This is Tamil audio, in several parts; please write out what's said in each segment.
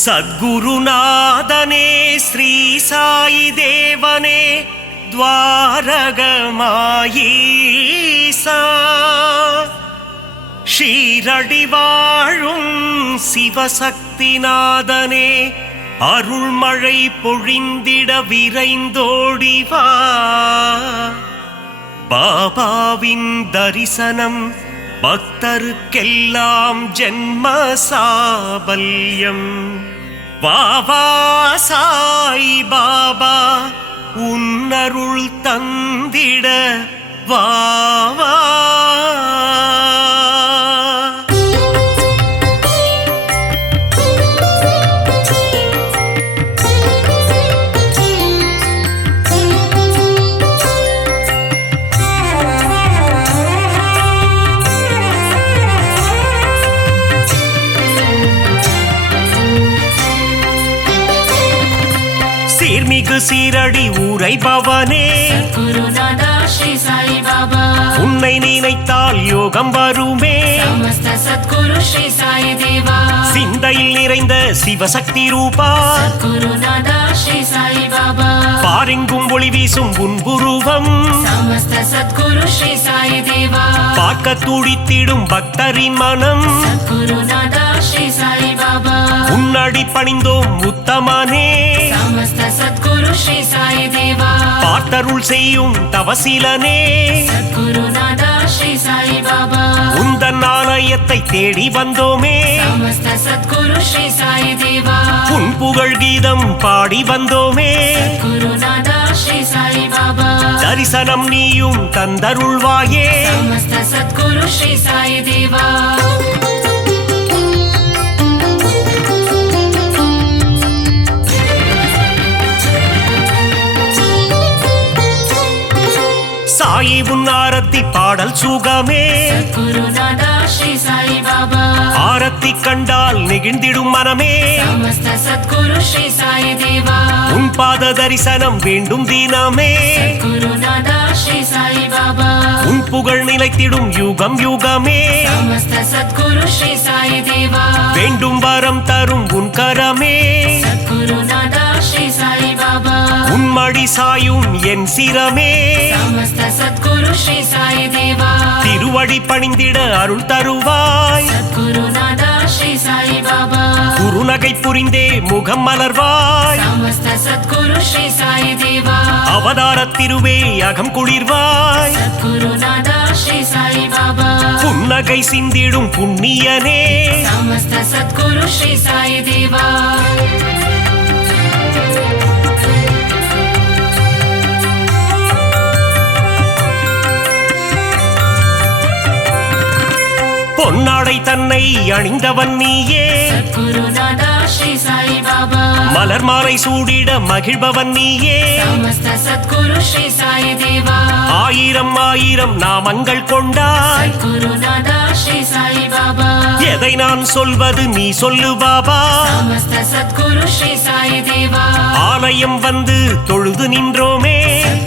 சத்குருநாதனே ஸ்ரீ சாயி தேவனே துவாரகமாயீசா ஷீரடி வாழும் சிவசக்திநாதனே அருள்மழை பொழிந்திட விரைந்தோடிவா பாபாவின் தரிசனம் பக்தருக்கெல்லாம் ஜென்ம சாபல்யம் வாவா சாய் பாபா உன்னருள் தந்திட வாவா சீர்மிகு சீரடி உரைபவனே சத்குருநாதா ஸ்ரீ சாய் பாபா உன்னை நினைத்தால் யோகம் வருமே சமஸ்த சத்குரு ஸ்ரீ சாய் தேவா சிந்தையில் நிறைந்த சிவசக்தி ரூபா சத்குருநாதா ஸ்ரீ சாய் பாபா பாரெங்கும் ஒளி வீசும் உன்புருவம் சமஸ்த சத்குரு ஸ்ரீ சாய் தேவா பார்க்க துடித்திடும் பக்தரின் மனம் சத்குருநாதா ஸ்ரீ சாய் பாபா உன்னடி பணிந்தோம் உத்தமனே சமஸ்த சத்குரு ஸ்ரீ சாய் தேவா பார்த்தருள் செய்யும் தவசீலனே சத்குருநாதா ஸ்ரீ சாய் பாபா உந்தன் ஆலயத்தை தேடி வந்தோமே சமஸ்த சத்குரு ஸ்ரீ சாய் தேவா உன் புகழ் கீதம் பாடி வந்தோமே குருநாதா ஸ்ரீ சாய் பாபா தரிசனம் நீயும் தந்தருள்வாயே சமஸ்த சத்குரு ஸ்ரீ சாய் தேவா சாயி உன் ஆரத்தி பாடல் சுகமே குருநாதா ஸ்ரீ சாய் பாபா ஆரத்தி கண்டால் நெகிழ்ந்திடும் மனமே சமஸ்த சத்குரு ஸ்ரீ சாய் தேவா உன் பாத தரிசனம் வேண்டும் தினமே குருநாதா ஸ்ரீ சாய் பாபா உன் புகழ் நிலைத்திடும் யுகம் யுகமே சமஸ்த சத்குரு ஸ்ரீ சாய் தேவா வேண்டும் வரம் தரும் உன் கரமே குருநாதா ஸ்ரீ சாய் பாபா உன் மடி சாயும் என் சிரமே சமஸ்த சத்குரு ஸ்ரீ சாய் தேவா திருவடி பணிந்திட அருள் தருவாய் குருநாதா ஸ்ரீ சாய் பாபா குருநகை புரிந்தே முகம் மலர்வாய் சமஸ்த சத்குரு ஸ்ரீ சாய் தேவா அவதார திருவே அகம் குளிர்வாய் குருநாதா ஸ்ரீ சாய் பாபா புன்னகை சிந்திடும் புண்ணியனே சமஸ்த சத்குரு ஸ்ரீ சாய் தேவா பொன்னாடை தன்னை அணிந்தவன் நீயே குருநாதா ஸ்ரீ சாய் பாபா மலர் மாலை சூடிட மகிழ்பவன் நீயே சமஸ்த சத்குரு ஸ்ரீ சாய் தேவா ஆயிரம் ஆயிரம் நாமங்கள் கொண்டாய் குருநாதா ஸ்ரீ சாய் பாபா எதை நான் சொல்வது நீ சொல்லு பாபா சமஸ்த சத்குரு ஸ்ரீ சாய் தேவா ஆலயம் வந்து தொழுது நின்றோமே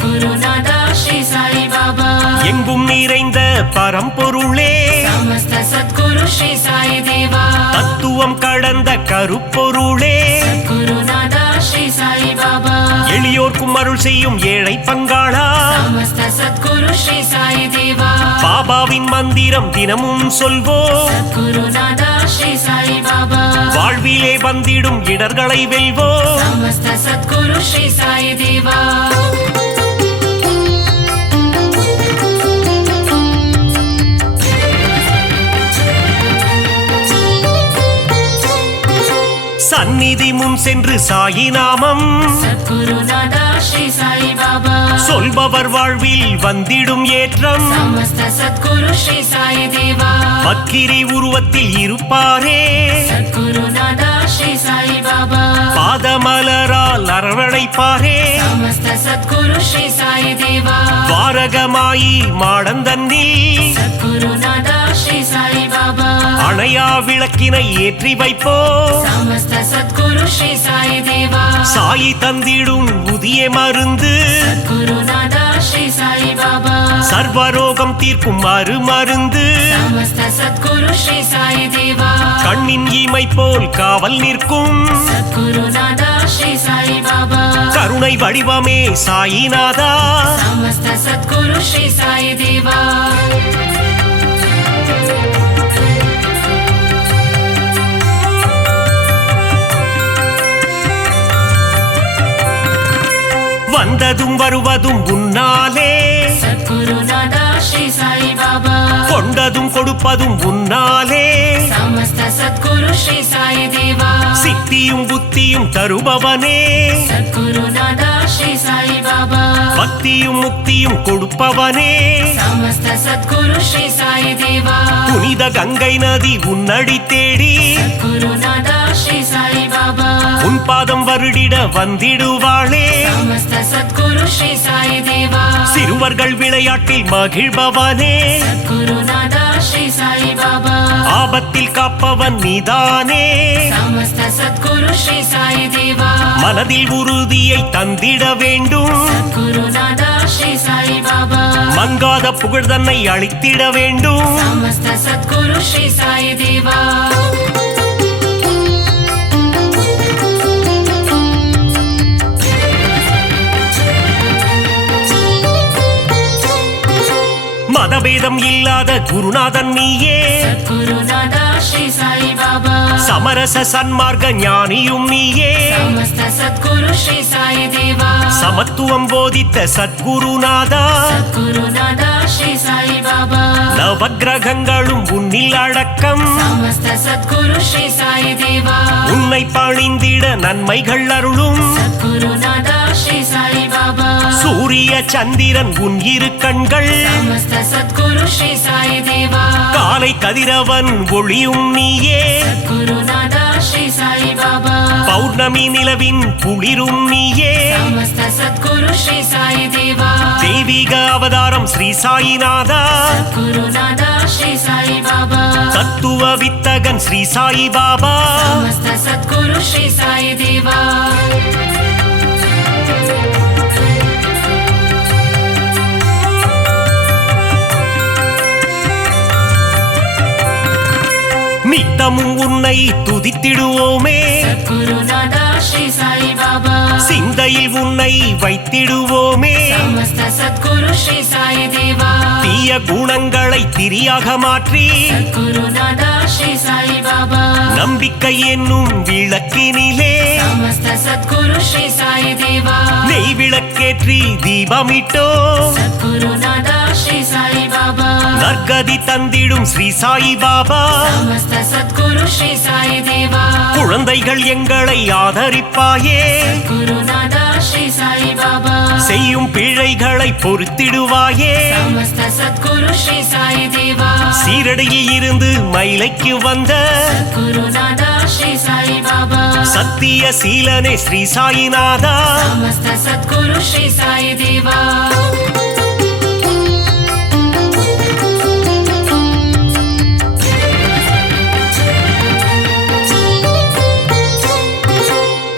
குருநாதா ஸ்ரீ சாய் பாபா எங்கும் நிறைந்த பரம்பொருளே சமஸ்த சத்குரு ஸ்ரீ சாய் தேவா தத்துவம் கடந்த கருப்பொருளே குருநாதா ஸ்ரீ சாய் பாபா எளியோர்க்கும் அருள் செய்யும் ஏழை பங்காளா சமஸ்த சத்குரு ஸ்ரீ சாய் தேவா பாபாவின் மந்திரம் தினமும் சொல்வோம் குருநாதா ஸ்ரீ சாய் பாபா வாழ்விலே வந்திடும் இடர்களை வெல்வோம் சமஸ்த சத்குரு ஸ்ரீ சாய் தேவா சந்நிதி முன் சென்று சாயி நாமம் குருநாதா ஸ்ரீ சாய் பாபா சொல்பவர் வாழ்வில் வந்திடும் ஏற்றம் சமஸ்த சத்குரு ஸ்ரீ சாய் தேவா பக்கிரி உருவத்தில் இருப்பாரே குருநாதா ஸ்ரீ சாய் பாபா பாதமலரால் அரவணைப்பாரே சமஸ்த சத்குரு ஸ்ரீ சாய் தேவா வாரகமாயி மாடந்தன்னில் குருநாதா ஸ்ரீ சாய் பாபா அணையா விளக்கினை ஏற்றி வைப்போ சமஸ்த சத்குரு ஸ்ரீ சாய் தேவா சாயி தந்திடும் புதிய மருந்து குருநாதா ஸ்ரீ சாயி பாபா சர்வரோகம் தீர்க்கும் மருந்து சமஸ்த சத்குரு ஸ்ரீ சாயி தேவா கண்ணின் இமை போல் காவல் நிற்கும் சத்குருநாதா ஸ்ரீ சாயி பாபா கருணை வடிவமே சாயிநாதா சமஸ்த சத்குரு ஸ்ரீ சாயி தேவா வந்ததும் வருவதும் உன்னாலே சத்குருநாதா ஸ்ரீ சாயி பாபா கொண்டதும் கொடுப்பதும் உன்னாலே சமஸ்த சத்குரு ஸ்ரீ சாயி தேவா சித்தியும் புத்தியும் தருபவனே சத்குருநாதா ஸ்ரீ சாயி பாபா பக்தியும் முக்தியும் கொடுப்பவனே சமஸ்த சத்குரு ஸ்ரீ சாயி தேவா புனித கங்கை நதி உன்னடி தேடி சத்குருநாதா ஸ்ரீ சாயி பாபா உன் பாதம் வருடிட வந்திடுவாளே சமஸ்த சத்குரு ஸ்ரீ சாயி தேவா சிறுவர்கள் விளையாட்டில் மகிழ்பவனே சத்குருநாதா ஸ்ரீ சாயி பாபா ஆபத்தில் காப்பவன் நீதானே சமஸ்த சத்குரு ஸ்ரீ சாயி தேவா மனதில் உறுதியை தந்திட வேண்டும் சத்குருநாதா ஸ்ரீ சாயி பாபா மங்காத புகழ் தன்னை அளித்திட வேண்டும் சமஸ்த சத்குரு ஸ்ரீ சாயி தேவா மதபேதம் இல்லாத குருநாதன் நீயே சத்குருநாதா ஸ்ரீ சாயி பாபா சமரச சன்மார்க்க ஞானியும் நீயே சமஸ்த சத்குரு ஸ்ரீ சாயி தேவா சமத்துவம் போதித்த சத்குருநாதா சத்குருநாதா ஸ்ரீ சாயி பாபா நவக்கிரகங்களும் உன்னில் அடக்கம் சமஸ்த சத்குரு ஸ்ரீ சாயி தேவா உன்னை பணிந்திட நன்மைகள் அருளும் சத்குருநாதா ஸ்ரீ சாயி பாபா சூரிய சந்திரன் உன் இரு கண்கள் சமஸ்த சத்குரு ஸ்ரீ சாயி தேவா காலை கதிரவன் ஒளியும் நீயே சத்குருநாதா ஸ்ரீ சாயி பாபா பௌர்ணமி நிலவின் குளிரும் நீயே சமஸ்த சத்குரு ஸ்ரீ சாயி தேவா தெய்வீக அவதாரம் ஸ்ரீ சாயிநாதா சத்குருநாதா ஸ்ரீ சாயி பாபா தத்துவ வித்தகன் ஸ்ரீ சாயி பாபா சமஸ்த சத்குரு ஸ்ரீ சாயி தேவா நித்தமும் உன்னை துதித்திடுவோமே சத்குருநாதா ஸ்ரீ சாயி பாபா சிந்தையில் உன்னை வைத்திடுவோமே சமஸ்த சத்குரு ஸ்ரீ சாயி தேவா தீய குணங்களை திரியாக மாற்றி சத்குருநாதா ஸ்ரீ சாயி பாபா நம்பிக்கை என்னும் விளக்கினிலே சமஸ்த சத்குரு ஸ்ரீ சாயி தேவா நெய் விளக்கேற்றி தீபமிட்டோ சத்குருநாதா ஸ்ரீ சாயி பாபா நற்கதி தந்திடும் ஸ்ரீ சாயி பாபா சமஸ்த சத்குரு ஸ்ரீ சாயி தேவா குழந்தைகள் எங்களை ஆதரிப்பாயே குருநாதா ஸ்ரீ சாயி பாபா செய்யும் பிழைகளை பொறுத்திடுவாயே சமஸ்த சத்குரு ஸ்ரீ சாயி தேவா சீரடியில் இருந்து மயிலைக்கு வந்த குருநாதா ஸ்ரீ சாயி பாபா சத்திய சீலனே ஸ்ரீ சாயிநாதா சமஸ்த சத்குரு ஸ்ரீ சாயி தேவா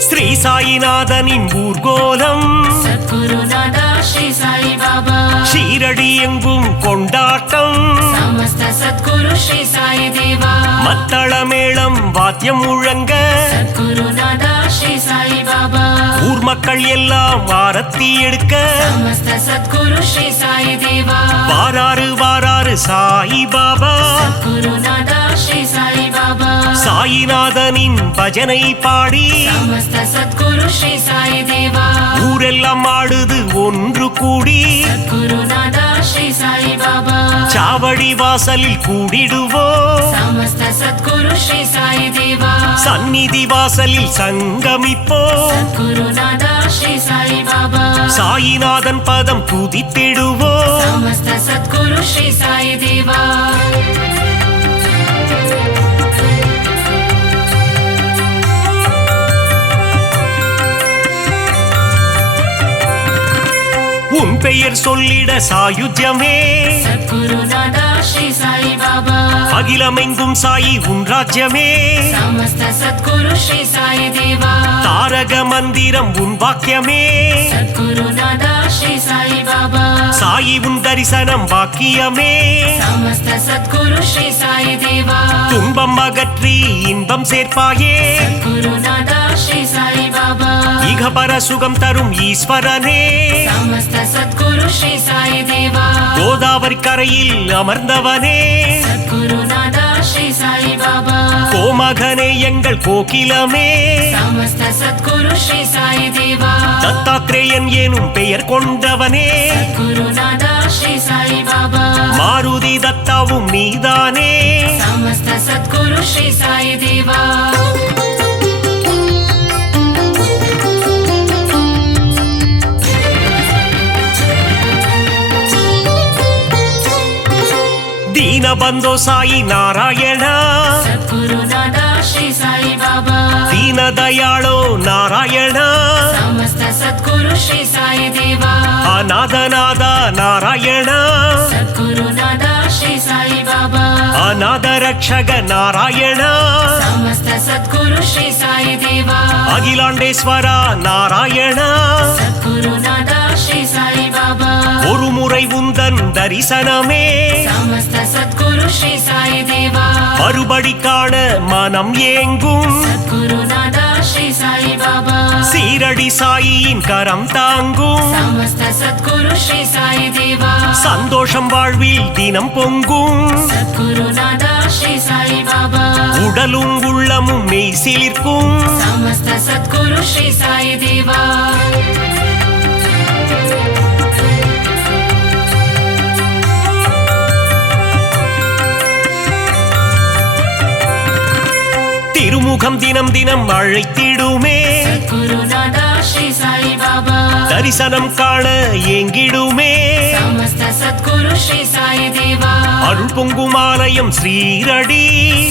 ஸ்ரீ சாயிநாதனின் ஊர்கோலம் சத்குருநாதா ஸ்ரீ சாயி பாபா ஷீரடி எங்கும் கொண்டாட்டம் சமஸ்த சத்குரு ஸ்ரீ சாயி தேவா மத்தள மேளம் வாத்தியம் முழங்க சத்குருநாதா ஸ்ரீ சாயி பாபா ஊர் மக்கள் எல்லாம் ஆரத்தி எடுக்க சமஸ்த சத்குரு ஸ்ரீ சாயி தேவா வாராறு வாராறு சாயி பாபா குருநாதா ஸ்ரீ சாயி பாபா சாயிநாதனின் பஜனை பாடி சமஸ்த சத்குரு ஸ்ரீ சாயி தேவா ஊரெல்லாம் ஆடுது ஒன்று கூடி குருநாதா ஸ்ரீ சாயி பாபா சாவடி வாசலில் கூடிடுவோம் சமஸ்த சத்குரு ஸ்ரீ சாயி தேவா சந்நிதி வாசலில் சங்கமிப்போம் குருநாதா ஸ்ரீ சாயி பாபா சாயிநாதன் பதம் துதித்திடுவோம் சமஸ்த சத்குரு ஸ்ரீ சாயி தேவா உன் பெயர் சொல்லிட சாயுஜ்யமே சத்குருநாதா ஸ்ரீ சாயி பாபா அகிலமெங்கும் சாயி உன் ராஜ்யமே சமஸ்த சத்குரு ஸ்ரீ சாயி தேவா தாரக தாரக மந்திரம் உன் வாக்கியமே சத்குருநாதா ஸ்ரீ சாயி பாபா சாயி உன் தரிசனம் வாக்கியமே சமஸ்த சத்குரு ஸ்ரீ சாயி தேவா துன்பம் அகற்றி இன்பம் சேர்ப்பாயே சத்குருநாதா ஸ்ரீ சாயி பாபா இகபர சுகம் தரும் ஈஸ்வரனே சமஸ்த சத்குரு ஸ்ரீ சாயி தேவா கோதாவரி கரையில் அமர்ந்தவனே சத்குருநாதா ஸ்ரீ சாயி பாபா கோமகனே எங்கள் கோகிலமே சமஸ்த சத்குரு ஸ்ரீ சாயி தேவா தத்தாத்ரேயன் எனும் பெயர் கொண்டவனே சத்குருநாதா ஸ்ரீ சாயி பாபா மாருதி தத்தாவும் நீதானே சமஸ்த சத்குரு ஸ்ரீ சாயி தேவா ದೀನಬಂಧೋ ಸಾಯಿ ನಾರಾಯಣ ಸದ್ಗುರುನಾಥ ಶ್ರೀ ಸಾಯಿ ಬಾಬಾ ದೀನ ದಯಾಳೋ ನಾರಾಯಣ ಸಮಸ್ತ ಸದ್ಗುರು ಶ್ರೀ ಸಾಯಿ ದೇವ ಅನಾಥನಾದ ನಾರಾಯಣ ಸದ್ಗುರುನಾಥ ಶ್ರೀ ಸಾಯಿ ಬಾಬಾ ಅನಾಥ ರಕ್ಷಕ ನಾರಾಯಣ ಸಮಸ್ತ ಸದ್ಗುರು ಶ್ರೀ ಸಾಯಿ ದೇವ அகிலாண்டேஸ்வர நாராயண சத்குருநாத ஸ்ரீ சாய் பாபா ஒரு முறை உந்தன் தரிசனமே சமஸ்த சத்குரு ஸ்ரீ சாய் தேவா மறுபடி காண மனம் ஏங்கும் சத்குருநாத ஸ்ரீ சாய் பாபா சீரடி சாயின் கரம் தாங்கும் சமஸ்த சத்குரு ஸ்ரீ சாய் தேவா சந்தோஷம் வாழ்வில் தினம் பொங்கும் சத்குருநாத ஸ்ரீ சாய் பாபா உடலும் உள்ளமும் மெய் சிலிர்க்கும் சமஸ்த சத்குரு ஸ்ரீ சாய் தேவா திருமுகம் தினம் தினம் அழைத்திடுமே சத்குருநாத ஸ்ரீ சாய் பாபா தரிசனம் காண ஏங்கிடுமே சமஸ்த சத்குரு ஸ்ரீ சாய் தேவா அருள் பொங்கும் ஆலயம் ஸ்ரீரடி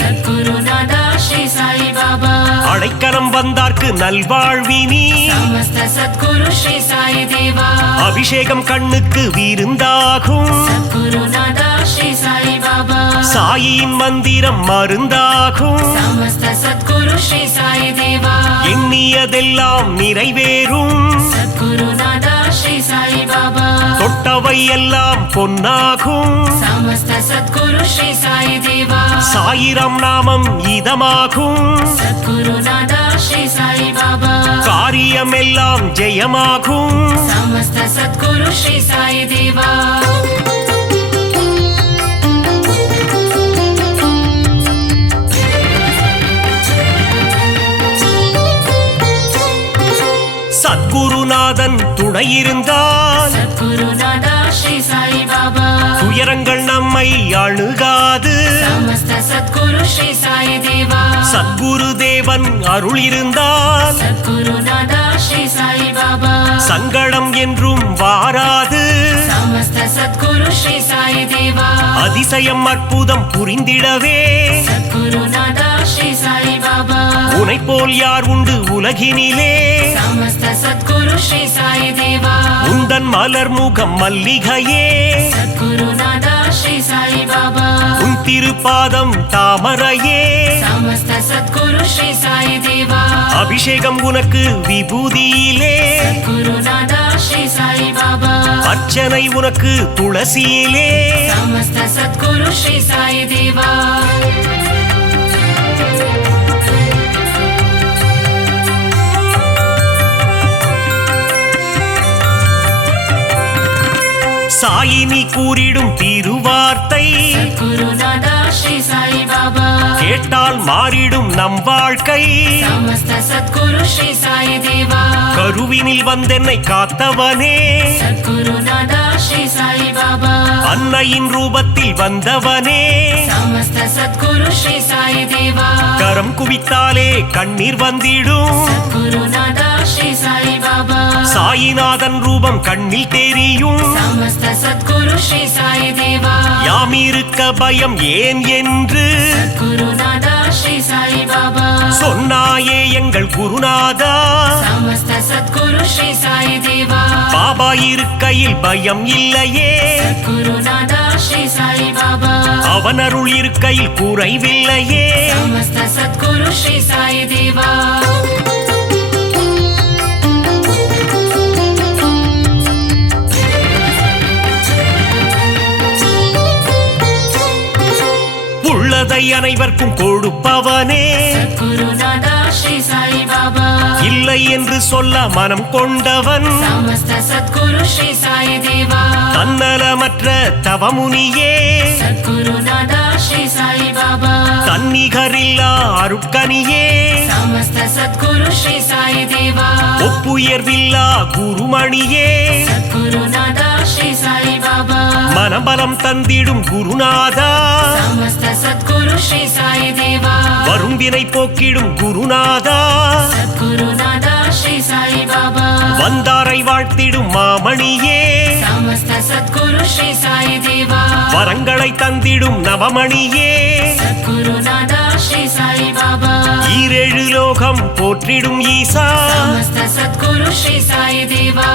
சத்குருநாத ஸ்ரீ சாய் பாபா அடைக்கலம் வந்தார்க்கு நல்வாழ்வினி சமஸ்த சத்குரு ஸ்ரீ சாய் தேவா அபிஷேகம் கண்ணுக்கு விருந்தாகும் சத்குருநாத ஸ்ரீ சாய் பாபா சாயின் மந்திரம் மருந்தாகும் சமஸ்த சத்குரு ஸ்ரீ சாய் தேவா எண்ணியதெல்லாம் நிறைவேறும் சத்குருநாத ஸ்ரீ சாய் பாபா தொட்டவை எல்லாம் பொன்னாகும் சமஸ்த சத்குரு ஸ்ரீ சாய் தேவா சாயிரம் நாமம் இதமாகும் சத்குருநாத ஸ்ரீ சாய் பாபா காரியம் எல்லாம் ஜெயமாகும். 「サマスタサックルシサイディバー」சத்குருநாதன் துணை இருந்தால் சத்குருநாதா ஸ்ரீ சாய் பாபா துயரங்கள் நம்மை அணுகாது சமஸ்த சத்குரு ஸ்ரீ சாய் தேவா சத்குரு தேவன் அருள் இருந்தால் சத்குருநாதா ஸ்ரீ சாய் பாபா சங்கடம் என்றும் வாராது சமஸ்த சத்குரு ஸ்ரீ சாய் தேவா அதிசயம் அற்புதம் புரிந்திடவே சத்குருநாதா ஸ்ரீ சாய் பாபா உனை போல் யார் உண்டு உலகினிலே சமஸ்த சத்குரு ஸ்ரீ சாய் தேவா உந்தன் மலர் முகம் மல்லிகையே சத்குருநாதா ஸ்ரீ சாய் பாபா உன் திருப்பாதம் தாமரையே சமஸ்த சத்குரு ஸ்ரீ சாய் தேவா அபிஷேகம் உனக்கு விபூதியிலே சத்குருநாதா ஸ்ரீ சாய் பாபா அர்ச்சனை உனக்கு துளசியிலே சமஸ்த சத்குரு ஸ்ரீ சாய் தேவா சாயினி கூறிடும் திருவார்த்தை சத்குருநாதா ஸ்ரீ சாய் பாபா கேட்டால் மாறிடும் நம் வாழ்க்கை சமஸ்த சத்குரு ஸ்ரீ சாய் தேவா கருவினில் வந்தென்னை காத்தவனே சத்குருநாதா ஸ்ரீ சாய் பாபா அன்னையின் ரூபத்தில் வந்தவனே சமஸ்த சத்குரு ஸ்ரீ சாய் தேவா கரம் குவித்தாலே கண்ணீர் வந்திடும் சத்குருநாதா ஸ்ரீ சாய் பாபா சாயிநாதன் ரூபம் கண்ணில் தெரியும் சமஸ்த சத்குரு ஸ்ரீ சாய் தேவா யாம் இருக்க பயம் ஏன் என்று சத்குருநாதா ஸ்ரீ சாய் பாபா சொன்னாயே எங்கள் குருநாதா சமஸ்த சத்குரு ஸ்ரீ சாய் தேவா பாபா இருக்கையில் பயம் இல்லையே சத்குருநாதா ஸ்ரீ சாய் பாபா அவன் அருள் இருக்கையில் குறைவில்லையே சமஸ்த சத்குரு ஸ்ரீ சாய் தேவா கொடை அனைவர்க்கும் கொடுப்பவனே சத்குருநாதா ஸ்ரீ சாய் பாபா இல்லை என்று சொல்ல மனம் கொண்டவன் சமஸ்த சத்குரு ஸ்ரீ சாய் தேவா தன்னலமற்ற தவமுனியே சத்குருநாதா ஸ்ரீ சாய் பாபா தன்னிகரில்லா அருட்கனியே சமஸ்த சத்குரு ஸ்ரீ சாய் தேவா ஒப்புயர்வில்லா குருமணியே சத்குருநாதா ஸ்ரீ சாய் பாபா மனபலம் தந்திடும் குருநாதா சமஸ்த சத்குரு ஸ்ரீ சாய் தேவா வரும் வினை போக்கிடும் குருநாதா சத்குருநாதா ஸ்ரீ சாய் பாபா வந்தாரை வாழ்த்திடும் மாமணியே சமஸ்த சத்குரு ஸ்ரீ சாய் தேவா வரங்களை தந்திடும் நவமணியே சத்குருநாதா ஸ்ரீ சாய் பாபா ஈரேழு லோகம் போற்றிடும் ஈசா சமஸ்த சத்குரு ஸ்ரீ சாய் தேவா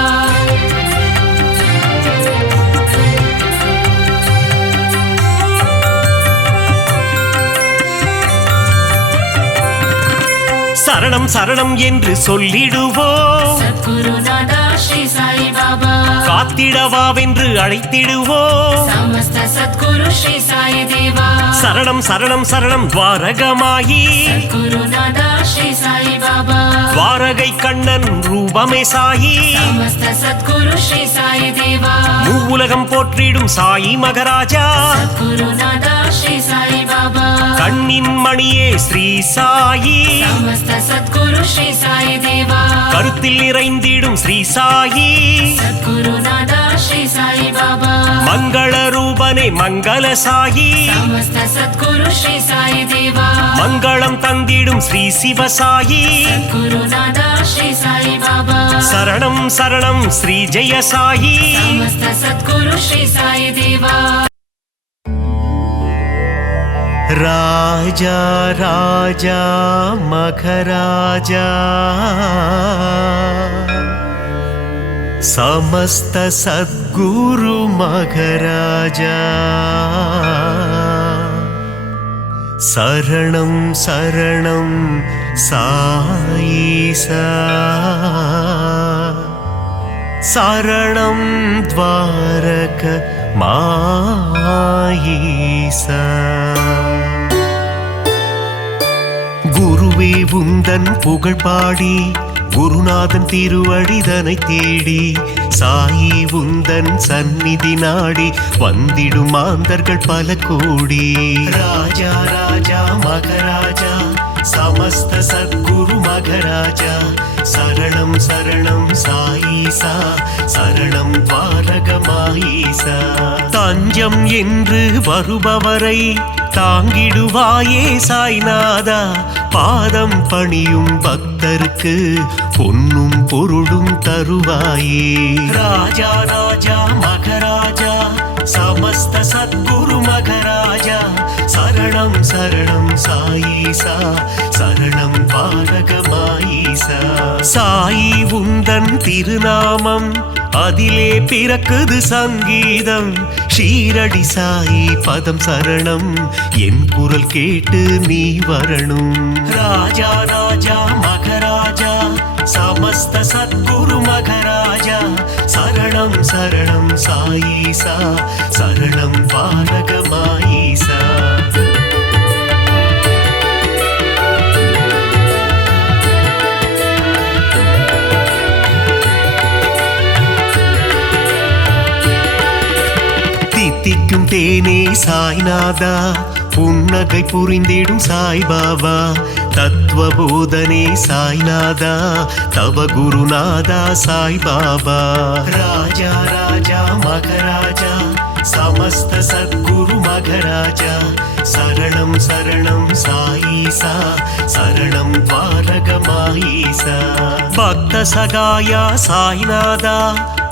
சரணம் சரணம் என்று சொல்லிடுவோம் சத்குருநாதா ஸ்ரீ சாய் பாபா காத்திடவாவென்று அழைத்திடுவோம் சமஸ்த சத்குரு ஸ்ரீ சாய் தேவா சரணம் சரணம் சரணம் துவாரகமாயி சத்குருநாதா ஸ்ரீ சாய் பாபா துவாரகை கண்ணன் ரூபமே சாயி சமஸ்த சத்குரு ஸ்ரீ சாய் தேவா மூவுலகம் போற்றிடும் சாயி மகராஜா சத்குருநாதா ஸ்ரீ சாய் பாபா கண்ணின் மணியே ஸ்ரீ சாயி சமஸ்த சத்குரு ஸ்ரீ சாய் தேவா கருத்தில் நிறைந்திடும் ஸ்ரீ சாயி சத்குருநாதா ஸ்ரீ சாய் பாபா மங்கள ரூபனே மங்கள சாயி சமஸ்த சத்குரு ஸ்ரீ சாய் தேவா மங்களம் தந்திடும் ஸ்ரீ சிவசாயி குருநாதா ஸ்ரீ சாய் பாபா சரணம் சரணம் ஸ்ரீ ஜெய சாயி சமஸ்த சத்குரு ஸ்ரீ சாய் தேவா ராஜா ராஜா மகராஜா समस्त सद्गुरु मघराजा शरणं शरणं साईसा शरणं द्वारक माईसा குருவே உந்தன் புகழ் பாடி குருநாதன் திருவடிதனை தேடி சாயி உந்தன் சந்நிதி நாடி வந்திடும் மாந்தர்கள் பல கோடி ராஜா ராஜா மகராஜா சமஸ்த சத்குரு மகராஜா சரணம் சரணம் சாயீசா சரணம் துவாரகமாயீசா தஞ்சம் என்று வருபவரை தாங்கிடுவாயே சாய்நாதா பாதம் பணியும் பக்தருக்கு பொன்னும் பொருளும் தருவாயே ராஜா ராஜா மகராஜா சமஸ்த சத்குரு மகராஜா சரணம் சரணம் சாயீசா சரணம் பாரகமாயீசா சாயி உந்தன் திருநாமம் அதிலே பிறக்குது சங்கீதம் ஷீரடி சாயி பதம் சரணம் என் குரல் கேட்டு நீ வரணும் ராஜா ராஜா மகராஜா சமஸ்த சத்குரு மகராஜா சரணம் சரணம் சாயீசா சரணம் பாரகமாயீசா தித்திக்கும் தேனே சாய்நாதா புன்னகை புரிந்திடும் சாய்பாபா தத்துவபோதனே சாய்நாதா தவ குருநாதா சாய்பாபா ராஜா ராஜா மகராஜா சமஸ்த சத்குரு மகராஜா சரணம் சரணம் சாயீசா சரணம் துவாரகமாயீசா பக்த சகாயா சாய்நாதா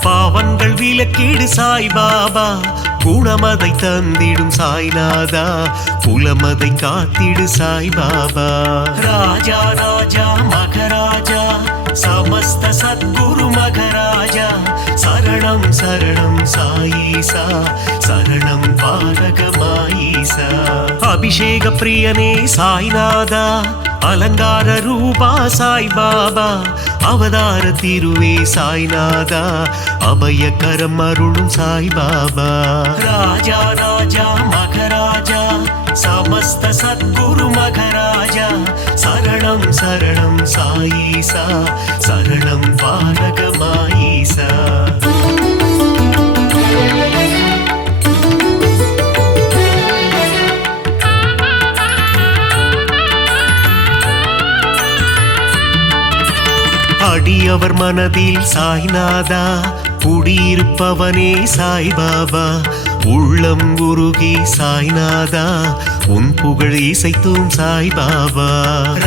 பாவங்கள் விலக்கீடு சாய்பாபா குணமதை தந்திடும் சாய்நாதா புலமதை காத்திடு சாய்பாபா ராஜா ராஜா மகராஜா சமஸ்த சத்குரு மகராஜா சரணம் சரணம் சாயீசா சரணம் பாரகமாயீசா அபிஷேக பிரியனே சாய்நாதா அலங்கார ரூபா சாய்பாபா அவதார திருவே சாய்நாதா அபயகரம் அருளும் சாய்பாபா ராஜா ராஜா மகராஜா समस्त सद्गुरु मघराजा शरणं शरणं साईसा शरणं पालक माईसा அடியவர் மனதில் சாய்நாதா குடியிருப்பவனே சாய்பாபா உள்ளம் உருகி சாய்நாதா உன் புகழ் இசைத்தும் சாய்பாபா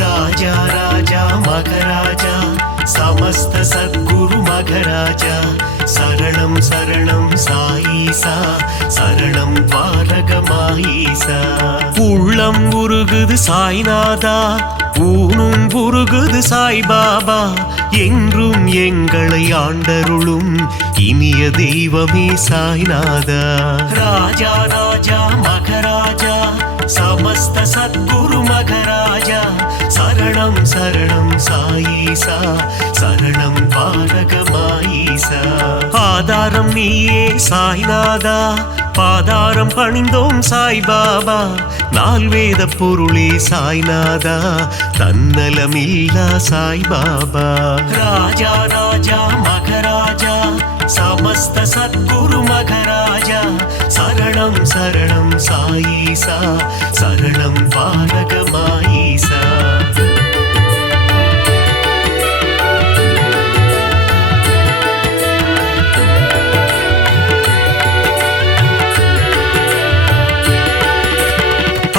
ராஜா ராஜா மகராஜா समस्त सद्गुरु मघराजा शरणं शरणं साईसा शरणं पालक माईसा உள்ளம் உருகுது சாய்நாதா ஊனும் உருகுது சாய்பாபா என்றும் எங்களை ஆண்டருளும் இனிய தெய்வமே சாய்நாதா ராஜா ராஜா மகராஜா समस्त सद्गुरु मघराजा शरणं शरणं साईसा शरणं पालक माईसा ஆதாரம் நீயே சாய்நாதா பாதாரம் பணிந்தோம் சாய்பாபா நால்வேத பொருளே சாய்நாதா தன்னலமில்லா சாய்பாபா ராஜா ராஜா மகராஜா समस्त सद्गुरु मघराजा शरणं शरणं साईसा शरणं पालक माईसा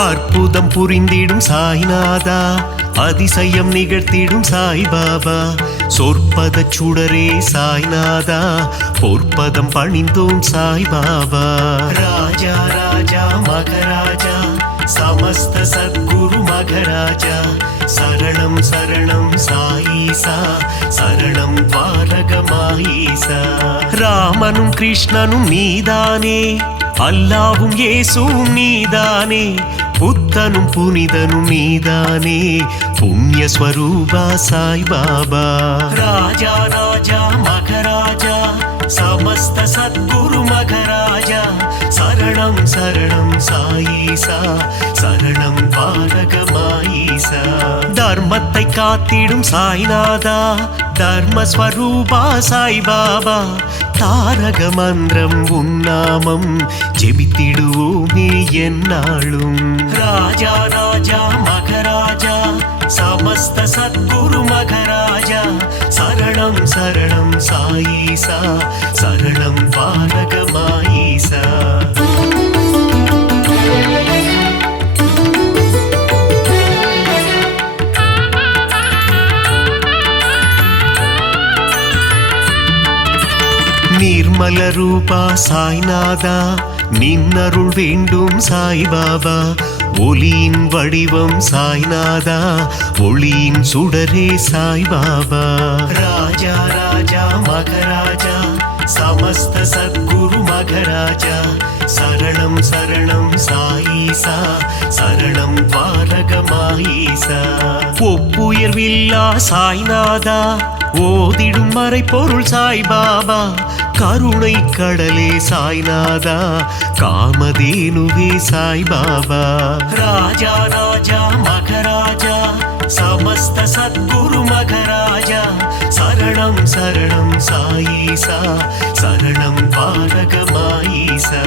அற்புதம் புரிந்திடும் சாய்நாதா அதிசயம் நிகழ்த்திடும் சாய்பாபா சொற்பத சுடரே சாய்நாதா பொற்பதம் பணிந்தோம் சாய்பாபா ராஜா ராஜா மகராஜா समस्त सद्गुरु मघराजा शरणं शरणं साईसा शरणं पालक माईसा ராமனும் கிருஷ்ணனும் நீதானே அல்லாவும் இயேசுவும் நீதானே புத்தனும் புனிதனும் நீதானே புண்ணிய ஸ்வரூபா சாய்பாபா ராஜா ராஜா மகராஜா समस्त सद्गुरु मघराजा शरणं शरणं साईसा शरणं पालक माईसा தர்மத்தை காத்திடும் சாய்நாதா தர்மஸ்வரூபா சாய்பாபா தாரக மந்திரம் உன்னாமம் ஜெபித்திடுவோமே என்னாலும் ராஜா ராஜா மகராஜா समस्त सद्गुरु मघराजा शरणं शरणं साईसा शरणं पालक माईसा निर्मल रूपा साईनादा நின்னருள் வேண்டும் சாய்பாபா ஒளியின் வடிவம் சாய்நாதா ஒளியின் சுடரே சாய்பாபா ராஜா ராஜா மகராஜா समस्त सद्गुरु मघराजा शरणं शरणं साईसा शरणं पालक माईसा ஒப்புயர்வில்லா சாய்நாதா ஓதிடும் மறை பொருள் சாய்பாபா கருணை கடலே சாய்நாதா காமதேனுவே சாய்பாபா ராஜா ராஜா மகராஜா समस्त सद्गुरु मघराजा शरणं शरणं साईसा शरणं पालक माईसा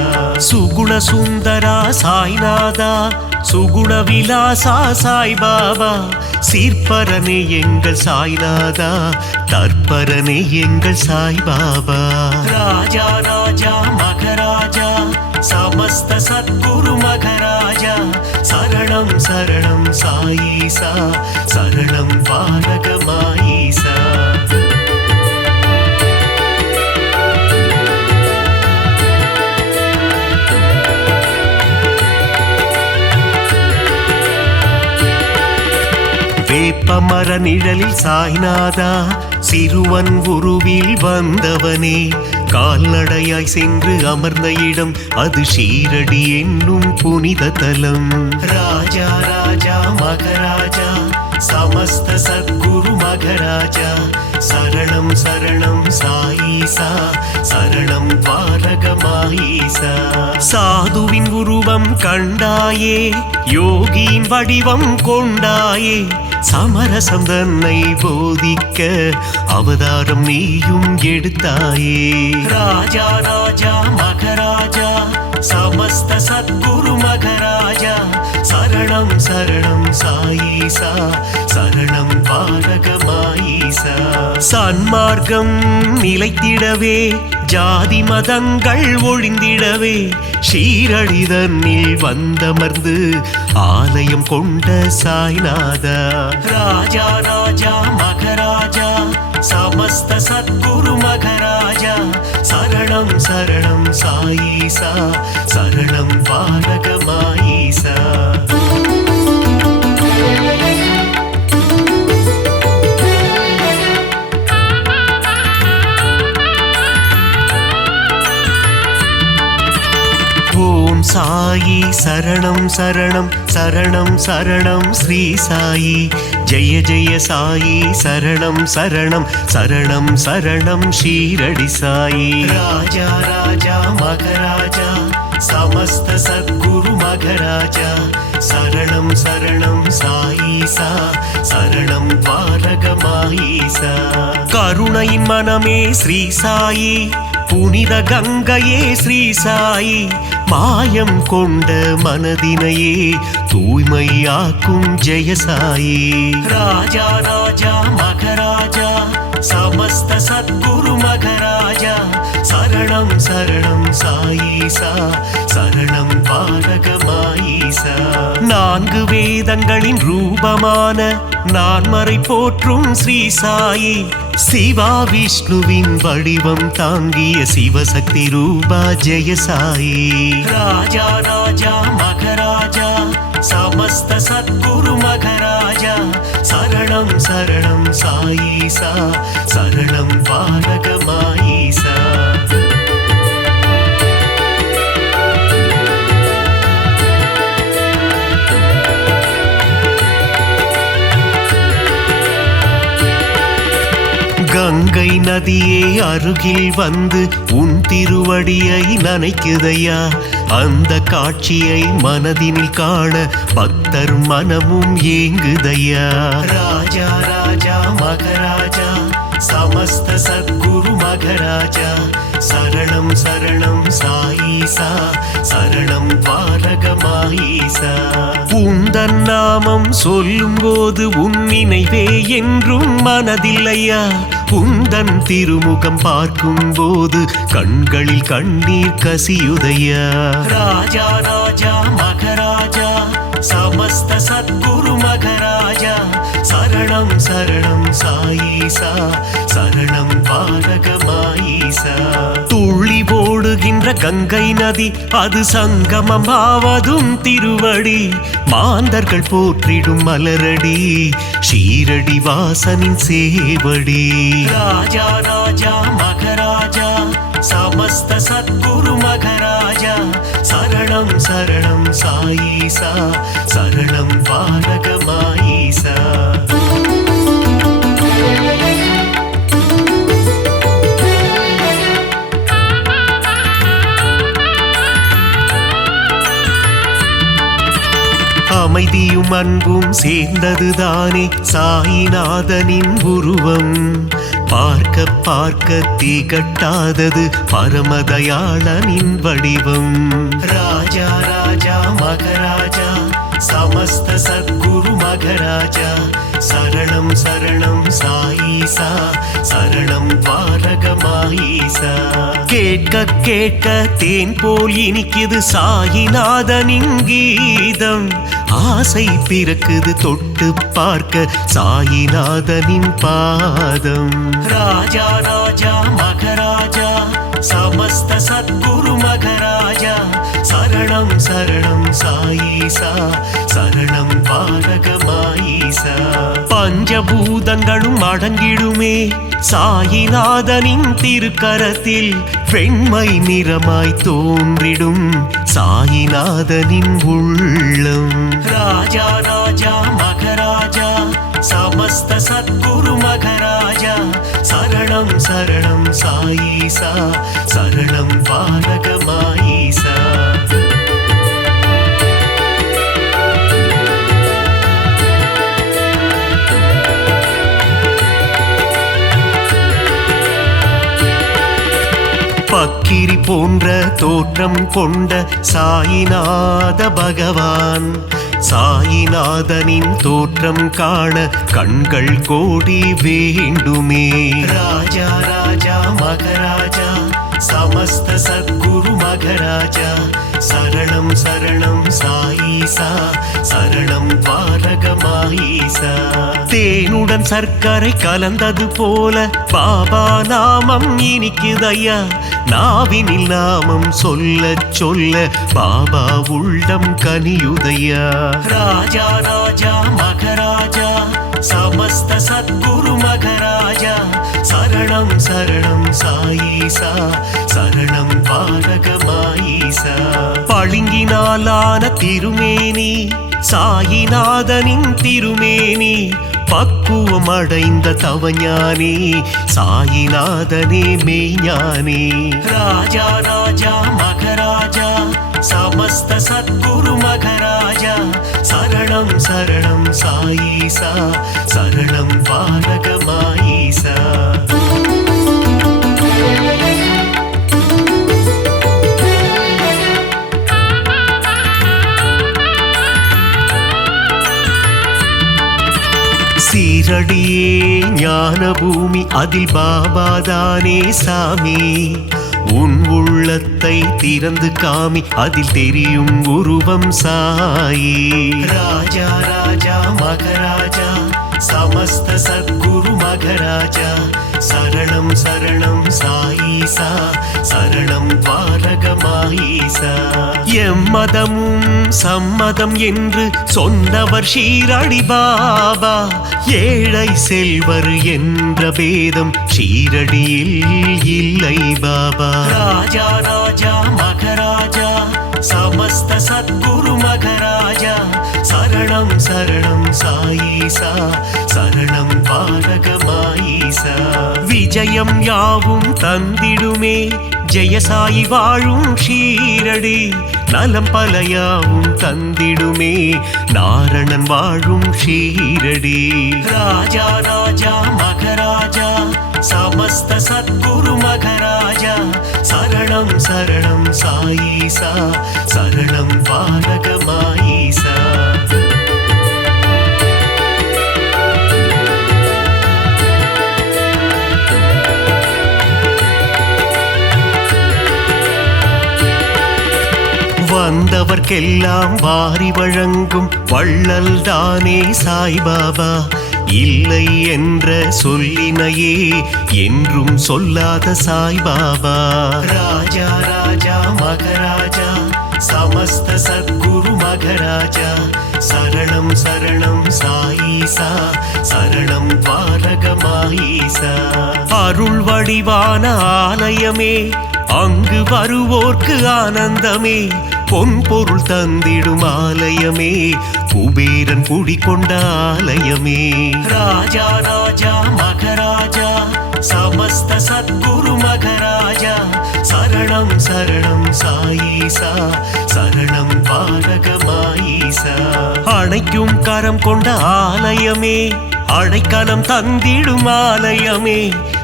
सुगुण सुंदरा சாய்நாதா சுகுண விலாசா சாய்பாபா சீர்பரனே எங்கள் சாய்நாதா தற்பரனே எங்கள் சாய்பாபா ராஜா ராஜா மகராஜா समस्त सद्गुरु मघराजा शरणं शरणं साईसा शरणं पालक माईसा வேப்பமர நிழலில் சாய்நாதா சிறுவன் உருவில் வந்தவனே கால்நடையாய் சென்று அமர்ந்த இடம் அது ஷீரடி என்னும் புனித தலம் ராஜா ராஜா மகராஜா समस्त सद्गुरु மகராஜா சரணம் சரணம் சாயீசா சரணம் பாரகமாயீசா. சாதுவின் உருவம் கண்டாயே யோகியின் வடிவம் கொண்டாயே சமரசம் தன்னை போதிக்க அவதாரம் நீயும் எடுத்தாயே. ராஜா ராஜா மகராஜா சமஸ்த சத்குரு மகராஜா சரணம் சரணம் சாயீசா சரணம் பாரகமாயீசா. சன்மார்க்கம் நிலைத்திடவே ஜாதி மதங்கள் ஒழிந்திடவே ஷீரடி தன்னில் வந்தமர்ந்து ஆலயம் கொண்ட சாய்நாதா. ராஜா ராஜா மகராஜா சமஸ்த சத்குரு மகராஜா சரணம் சரணம் சாயீசா சரணம் பாரகமாயீசா. ஓம் சாயி சரணம் சரணம் சரணம் சரணம் ஸ்ரீ சாயி ஜெய ஜெய சாயி சரணம் சரணம் சரணம் சரணம் ஷீரடி சாயி. ராஜா ராஜா மகராஜா சமஸ்த சத்குரு மகராஜா சரணம் சரணம் சாயீசா சரணம் பாரகமாயீசா. கருணையின் மனமே ஸ்ரீ சாயி புனித கங்கையே ஸ்ரீ சாயி மாயம் கொண்ட மனதினையே தூய்மையாக்கும் ஜெயசாயி. ராஜா ராஜா மகராஜா சமஸ்த சத்குரு மகராஜா சரணம் சரணம் சாயீசா சரணம் பாரகமாயீசா. நான்கு வேதங்களின் ரூபமான நான்மறை போற்றும் ஸ்ரீ சாயி சிவா விஷ்ணுவின் வடிவம் தாங்கிய சிவசக்தி ரூபா ஜெயசாயி. ராஜா ராஜா மகராஜா சமஸ்த சத்குரு மகராஜா சரணம் சரணம் சாயீசா சரணம் பாரகமாயீசா. கங்கை நதியே அருகில் வந்து உன் திருவடியை நனைக்குதையா. அந்த காட்சியை மனதினில் காண பக்தர் மனமும் ஏங்குதையா. ராஜா ராஜா மகராஜா சமஸ்த சத்குரு மகராஜா சரணம் சரணம் சாயீசா சரணம் பாரகமாயீசா. உந்தன் நாமம் சொல்லும் போது உன் நினைவே என்றும் மனதில்லையா. உந்தன் திருமுகம் பார்க்கும் போது கண்களில் கண்ணீர் கசியுதையா. ராஜா ராஜா மகராஜா சமஸ்த சத்குரு மகராஜா சரணம் சரணம் சாயீசா சரணம் பாரகமாயீசா. துள்ளி ஓடுகின்ற கங்கை நதி அது சங்கமமாவதும் திருவடி மாந்தர்கள் போற்றிடும் மலரடி ஷீரடி வாசனின் சேவடி. ராஜா ராஜா மகராஜா சமஸ்த சத்குரு மகராஜா சரணம் சரணம் சாயீசா சரணம் பாரகமாயீசா. அமைதியும் அன்பும் சேர்ந்ததுதானே சாயிநாதனின் உருவம். பார்க்க பார்க்க திகட்டாதது பரமதயாளனின் வடிவம். ராஜா ராஜா மகராஜா சமஸ்த சத்குரு மகராஜா சரணம் சரணம் சாயீசா சரணம் பாரகமாயீசா. கேட்க கேட்க தேன் போல் இனிக்குது சாயிநாதனின் கீதம். ஆசை பிறக்குது தொட்டு பார்க்க சாயிநாதனின் பாதம். ராஜா ராஜா மகராஜா சமஸ்த சத்குரு மகராஜா சரணம் சரணம் சாயீசா சரணம் பாரகமாயீசா. பஞ்சபூதங்களும் அடங்கிடுமே சாயிநாதனின் திருக்கரத்தில். வெண்மை நிறமாய் தோன்றிடும் சாயிநாதனின் உள்ளம். ராஜா ராஜா மகராஜா समस्त सद्गुरु मघराजा शरणं शरणं साईसा शरणं पालक माईसा பக்கிரி போன்ற தோற்றம் கொண்ட சாயிநாத பகவான் சாயிநாதனின் தோற்றம் காண கண்கள் கோடி வேண்டுமே ராஜா ராஜா மகராஜா समस्त सद्गुरु मघराजा शरणं शरणं साईसा शरणं पालक माईसा தேனுடன் சர்க்கரை கலந்தது போல பாபா நாமம் இனிக்குதையா நாவினில் நாமம் சொல்ல சொல்ல பாபா உள்ளம் கனியுதையா ராஜா ராஜா மகராஜா समस्त सद्गुरु मघराजा शरणं शरणं साईसा शरणं पालक माईसा பளிங்கினாலான திருமேனி சாயிநாதனின் திருமேனி பக்குவம் அடைந்த தவஞானி சாயிநாதனே மெய்ஞானி ராஜா ராஜா மகராஜா समस्त सद्गुरु मघराजा शरणं शरणं साईसा शरणं पालक माईसा சீரடியே ஞான பூமி அதில் பாபாதானே சாமி உன் உள்ளத்தை திறந்து காமி அதில் தெரியும் உருவம் சாயி ராஜா ராஜா மகராஜா समस्त सद्गुरु मघराजा शरणं शरणं साईसा शरणं पालक माईसा எம்மதமும் சம்மதம் என்று சொன்னவர் ஷீரடி பாபா ஏழை செல்வர் என்ற பேதம் ஷீரடியில் இல்லை பாபா ராஜா ராஜா மகராஜா समस्त सद्गुरु मघराजा शरणं शरणं साईसा शरणं पालक माईसा விஜயம் யாவும் தந்திடுமே ஜெயசாயி வாழும் ஷீரடி நலம் பலயாவும் தந்திடுமே நாரணன் வாழும் ஷீரடி ராஜா ராஜா மகராஜா समस्त सद्गुरु मघराजा शरणं शरणं साईसा शरणं पालक माईसा வந்தவர்க்கெல்லாம் வாரி வழங்கும் வள்ளல் தானே சாய்பாபா இல்லை என்ற சொல்லினையே என்றும் சொல்லாத சாய்பாபா ராஜா ராஜா மகராஜா समस्त सद्गुरु मघराजा शरणं शरणं साईसा शरणं पालक माईसा அருள் வடிவான ஆலயமே அங்கு வருவோர்க்கு ஆனந்தமே பொன் பொருள் தந்திடும் ஆலயமே குபேரன் குடிகொண்ட ஆலயமே ராஜா ராஜா மகராஜா समस्त सद्गुरु मघराजा शरणं शरणं साईसा शरणं पालक माईसा அணைக்கும் கரம் கொண்ட ஆலயமே அடைக்கலம் தந்திடும் ஆலயமே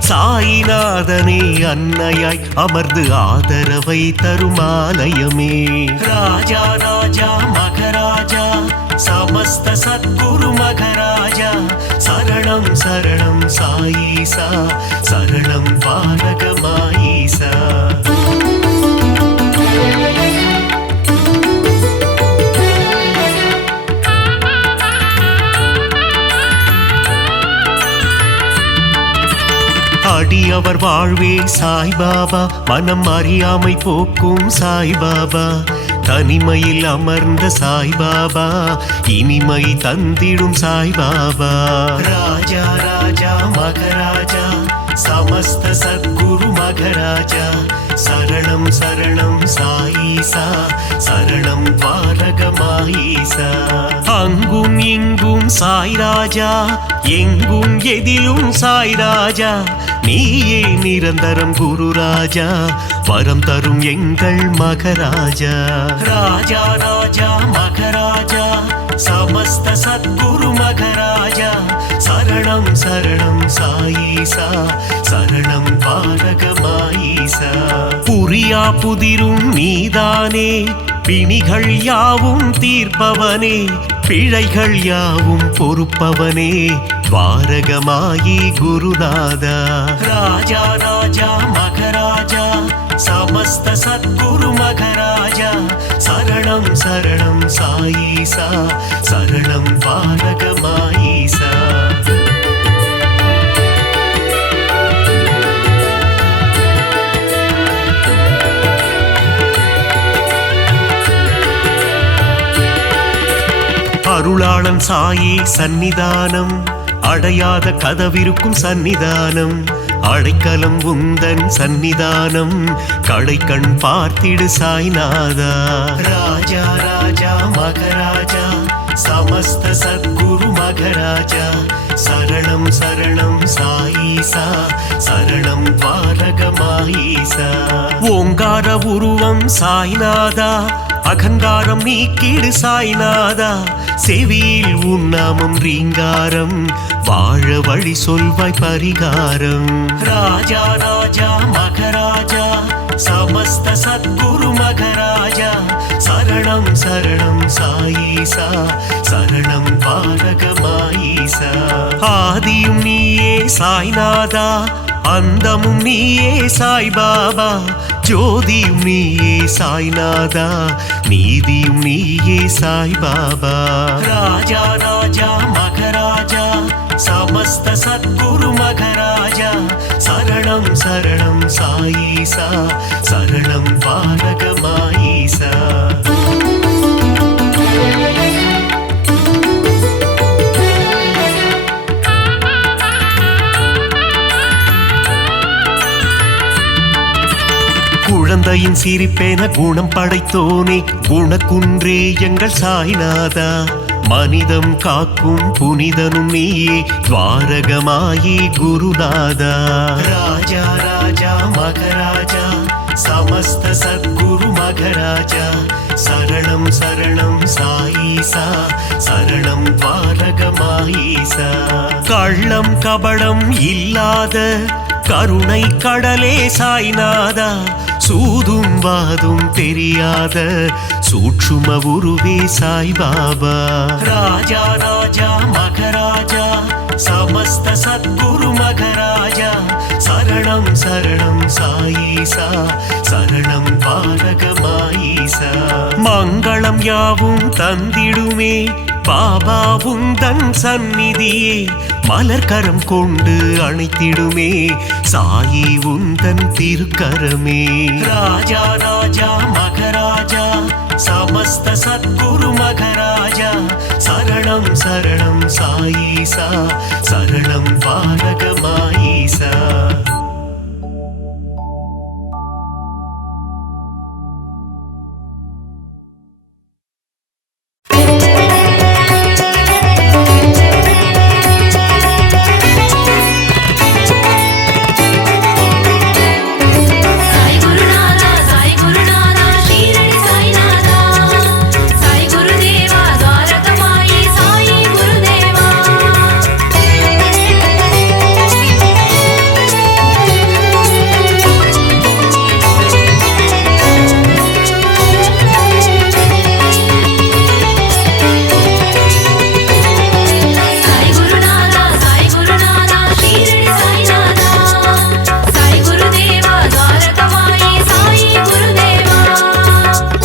சாயிநாதனே அன்னையாய் அமர்ந்து ஆதரவை தரும் ஆலயமே ராஜா ராஜா மகராஜா समस्त सद्गुरु मघराजा शरणं शरणं साईसा शरणं पालक माईसा அடியவர் வாழ்வே சாய்பாபா மனம் அறியாமை போக்கும் சாய்பாபா தனிமையில் அமர்ந்த சாய்பாபா இனிமை தந்திடும் சாய்பாபா ராஜா ராஜா மகராஜா समस्त सद्गुरु मघराजा शरणं शरणं साईसा शरणं पालक माईसा அங்கும் இங்கும் சாய் ராஜா எங்கும் எதிலும் சாய் ராஜா நீயே நிரந்தரம் குரு ராஜா வரம் தரும் எங்கள் மகராஜா ராஜா ராஜா மகராஜா சமஸ்த சத்குரு மகராஜா சரணம் சரணம் சாயீசா சரணம் பாரகமாயீசா புரியா புதிரும் நீதானே பிணிகள் யாவும் தீர்ப்பவனே பிழைகள் யாவும் பொறுப்பவனே துவாரகமாயி குருநாதா ராஜா ராஜா மகராஜா சமஸ்த சத்குரு மகராஜா சரணம் சரணம் சாயீசா சரணம் பாரகமாயீசா அருளாளன் சாயி சந்நிதானம் அடையாத கதவிருக்கும் சந்நிதானம் அடைக்கலம் உந்தன் சந்நிதானம் கடை கண் பார்த்திடு சாய்நாதா ராஜா ராஜா மகராஜா சமஸ்த சத்குரு மகராஜா சரணம் சரணம் சாயீசா சரணம் பாரகமாயீசா ஓங்கார உருவம் சாய்நாதா அகங்காரம் நீக்கிடு சாய்நாதா செவியில் உன்னாமம் ரீங்காரம் வாழ வழி சொல்வாய் பரிகாரம் ராஜா ராஜா மகராஜா சமஸ்த சத்குரு மகராஜா சரணம் சரணம் சாயீசா சரணம் பாரகமாயீசா ஆதியும் நீயே சாய்நாதா அந்தமும் நீயே சாய் பாபா ஜோதியும் நீயே சாய்நாதா நீதியும் நீயே சாய் பாபா ராஜா ராஜா மகராஜா சமஸ்த சத்குரு மகராஜா சரணம் சரணம் சாயீசா சரணம் பாரகமாயீசா குழந்தையின் சிரிப்பேன குணம் படைத்தோனே குணக்குன்றே எங்கள் சாய்நாதா மனிதம் காக்கும் புனிதனும் நீயே துவாரகமாயி குருநாதா ராஜா ராஜா மகராஜா சமஸ்த சத்குரு மகராஜா சரணம் சரணம் சாயீசா சரணம் பாரகமாயீசா கள்ளம் கபடம் இல்லாத கருணை கடலே சாய்நாதா சூதும் வாதும் தெரியாத சூட்சும உருவே சாய் பாபா ராஜா ராஜா மகராஜா சமஸ்த சத்குரு மகராஜா சரணம் சரணம் சாயீசா சரணம் பாரகமாயீசா மங்களம் யாவும் தந்திடுமே பாபா உந்தன் சந்நிதியே மலர்கரம் கொண்டு அணைத்திடுமே சாயி உந்தன் திருக்கரமே ராஜா ராஜா மகராஜா சமஸ்த சத்குரு மகராஜா சரணம் சரணம் சாயீசா சரணம் பாரகமாயீசா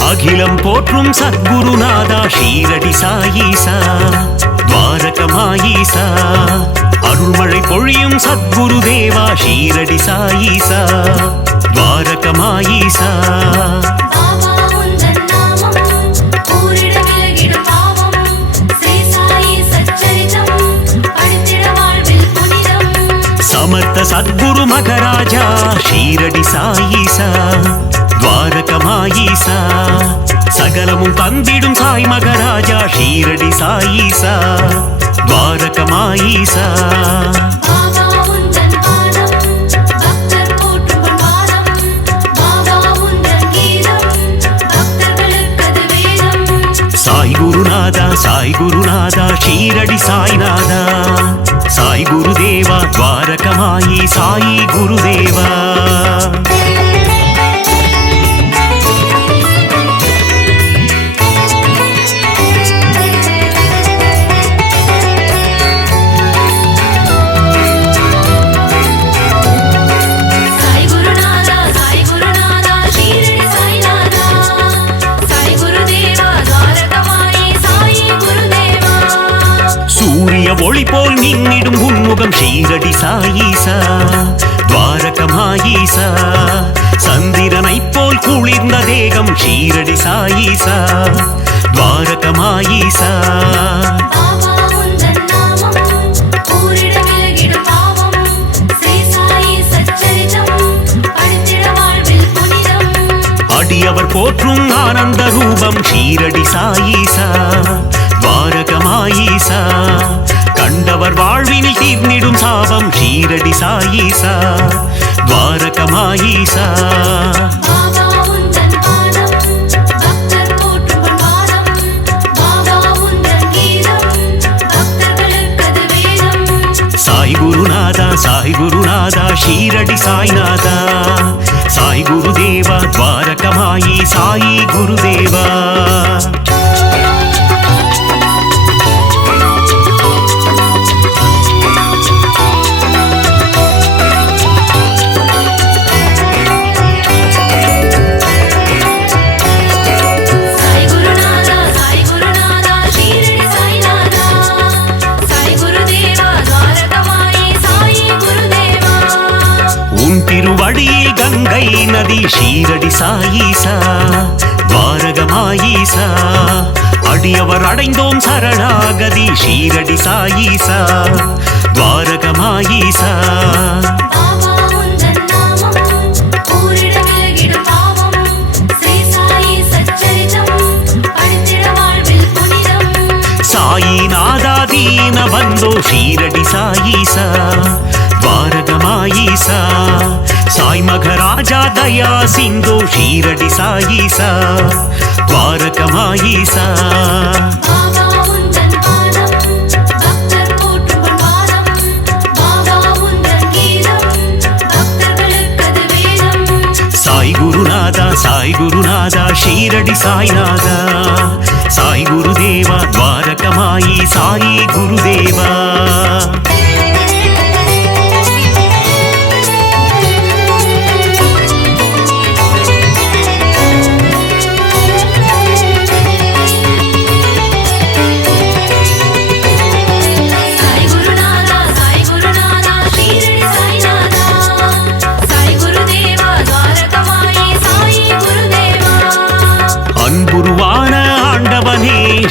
அகிலம் போற்றும் சத்குருநாதா ஷீரடி சாயீசா துவாரகமாயீசா அருள்மழை பொழியும் சத்குரு தேவா ஷீரடி சாயீசா துவாரகமாயீசா சமர்த்த சத்குரு மகராஜா ஷீரடி சாயீசா துவாரகமாயீசா சகலமும் தந்திடும் சாய் மகராஜா ஷீரடி சாயீசா துவாரகமாயீசா. சாய் குருநாதா சாய் குருநாதா ஷீரடி சாய்நாதா, சாய் குருதேவா துவாரகமாயி சாயி குருதேவா. ஒளி போல் மின்னிடும் உன்முகம் ஷீரடி சாயீசா துவாரகமாயீசா. சந்திரனை போல் குளிர்ந்த தேகம் ஷீரடி சாயீசா துவாரகமாயீசா. அடியவர் போற்றும் ஆனந்த ரூபம் ஷீரடி சாயீசா துவாரகமாயீசா. கண்டவர் வாழ்வினில் தீர்ந்திடும் சாபம் ஷீரடி சாயீசா துவாரகமாயீசா. சாய் குருநாதா சாய் குருநாதா ஷீரடி சாய்நாதா, சாய் குருதேவா துவாரகமாயி சாயி குருதேவா. திருவடியில் கங்கை நதி ஷீரடி சாயீசா துவாரகமாயீசா. அடியவர் அடைந்தோம் சரணாகதி ஷீரடி சாயீசா துவாரகமாயீசா. சாயிநாதா தீன பந்தோ ஷீரடி சாயீசா துவாரகமாயீசா. சாய் மகராஜா தயா சிந்தோ ஷீரடி சாயீசா துவாரகமாயீசா. சாய் குருநாதா சாய் குருநாதா ஷீரடி சாய்நாதா, சாய் குருதேவா துவாரகமாயி சாயி குருதேவா.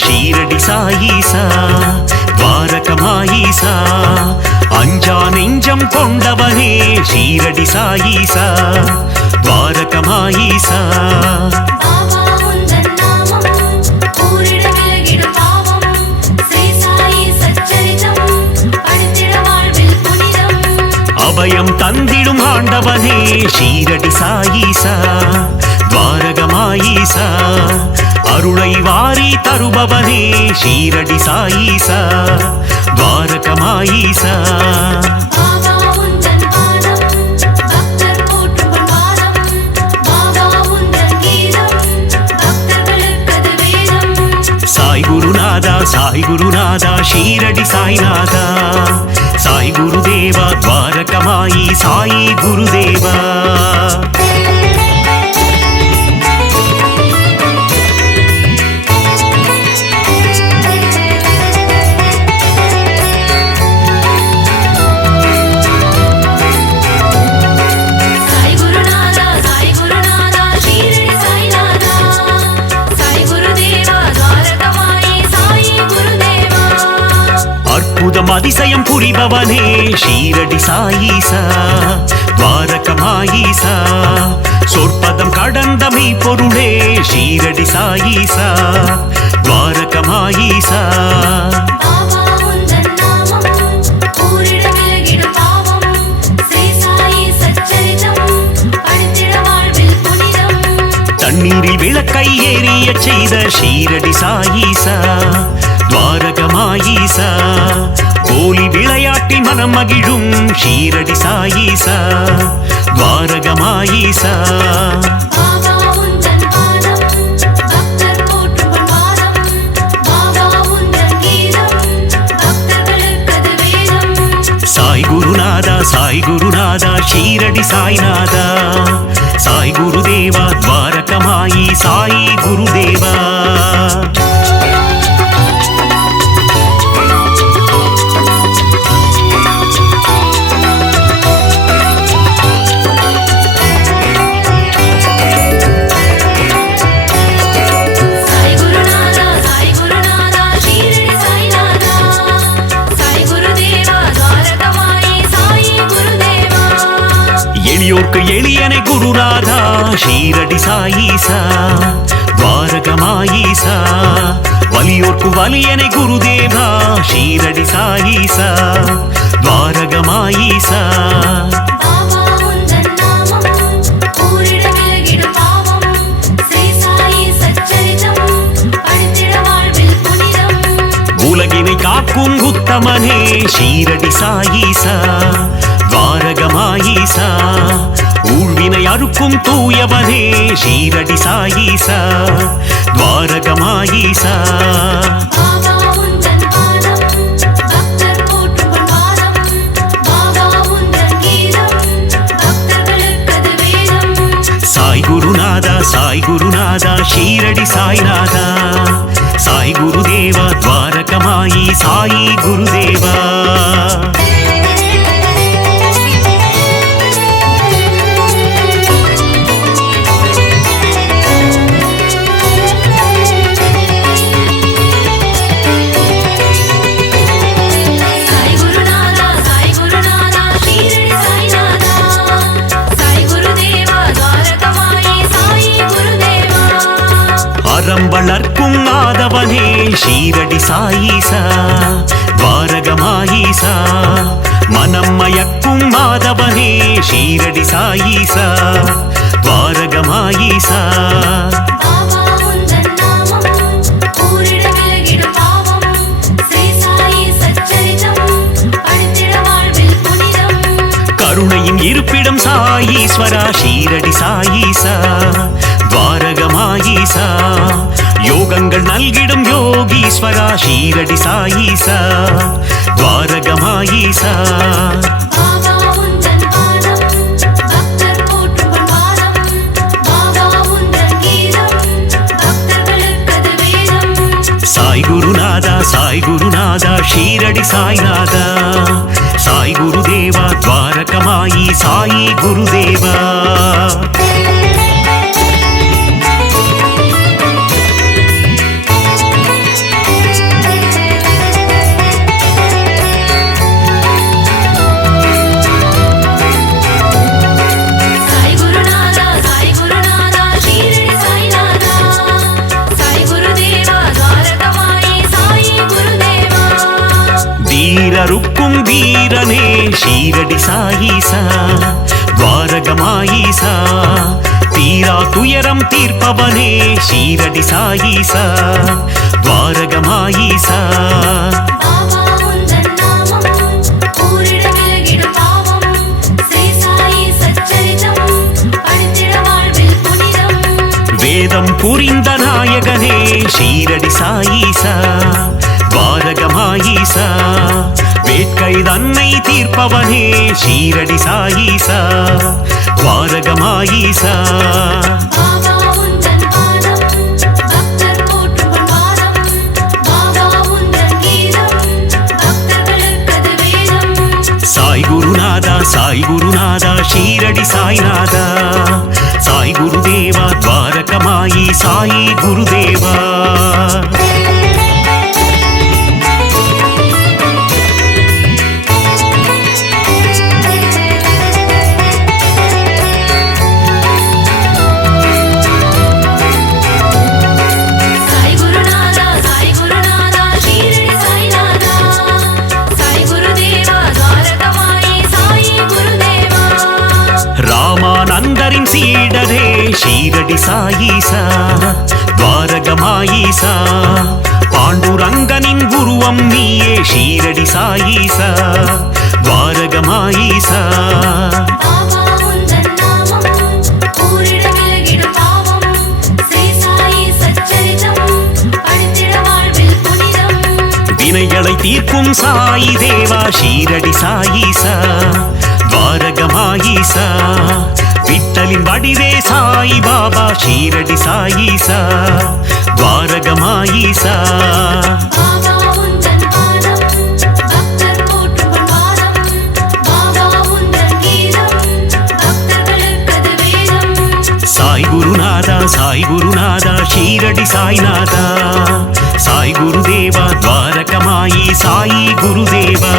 ஷீரடி சாயீசா துவாரகமாயீசா. அஞ்சா நெஞ்சம் கொண்டவனே ஷீரடி சாயீசா துவாரகமாயீசா. அபயம் தந்திடும் ஆண்டவனே ஷீரடி சாயீசா துவாரகமாயீசா. அருளை வாரி தருபவனே ஷீரடி சாயீசா துவாரகமாயீசா. சாய் குருநாதா சாய் குருநாதா ஷீரடி சாய்நாதா, சாய் குருதேவா துவாரகமாயி சாயி குருதேவா. அதிசயம் புரிபவனே ஷீரடி சாயீசா துவாரகமாயீசா. சொற்பதம் கடந்தமை பொருளே ஷீரடி சாயீசா துவாரகமாயீசா. இருளை எரிய செய்த ஷீரடி சாயீசா துவாரகமாயீசா கோலி விளையாட்டில் மனம் மகிழும் ஷீரடி சாயீசா துவாரகமாயீசா சாய் குருநாதா ஷீரடி சாய்நாதா சாய் குருதேவா துவாரகமாயி சாய் குருதேவா எளியோர்க்கு எளியனை குருநாதா ஷீரடி சாயீசா துவாரகமாயீசா வலியோர்க்கு வலியனை குருதேவா ஷீரடி சாயீசா துவாரகமாயீசா உலகினை காக்கும் உத்தமனே ஷீரடி சாயீசா துவாரகமாயீசா ஊழ்வினை அறுக்கும் தூயவனே ஷீரடி சாயீசா துவாரகமாயீசா சாய் குருநாதா ஷீரடி சாய்நாதா சாய் குருதேவா துவாரகமாயி சாய் குருதேவா அறம் வளர்க்கும் ஆதவனே ஷீரடி சாயீசா துவாரகமாயீசா மனம் மயக்கும் மாதவனே ஷீரடி சாயீசா துவாரகமாயீசா கருணையின் இருப்பிடம் சாயீஸ்வரா ஷீரடி சாயீசா துவாரகமாயீசா யோகங்கள் நல்கிடும் யோகீஸ்வரா ஷீரடி சாயீசா துவாரகமாயீசா சாய் குருநாதா ஷீரடி சாய்நாதா சாய் குருதேவா துவாரகமாயி சாய் குருதேவா வீரருக்கும் வீரனே ஷீரடி சாயீசா துவாரகமாயீசா தீரா துயரம் தீர்ப்பவனே ஷீரடி சாயீசா துவாரகமாயீசா வேதம் புரிந்த நாயகனே ஷீரடி சாயீசா துவாரகமாயீசா வேட்கை தன்னை தீர்ப்பவனே ஷீரடி சாயீசா துவாரகமாயீசா சாய் குருநாதா ஷீரடி சாய்நாதா சாய் குருதேவா துவாரகமாயி சாய் குருதேவா ராமானந்தரின் சீடரே ஷீரடி சாயீசா துவாரகமாயீசா பாண்டுரங்கனின் குருவம் நீயே ஷீரடி சாயீசா துவாரகமாயீசா வினைகளை தீர்க்கும் சாயி தேவா ஷீரடி சாயீசா துவாரகமாயீசா விட்டலின் வடிவே சாயி பாபா ஷீரடி சாயீசா துவாரகமாயீசா சாய் குருநாதா சாய் குருநாதா ஷீரடி சாய்நாதா சாய் குருதேவா துவாரகமாயி சாயி குருதேவா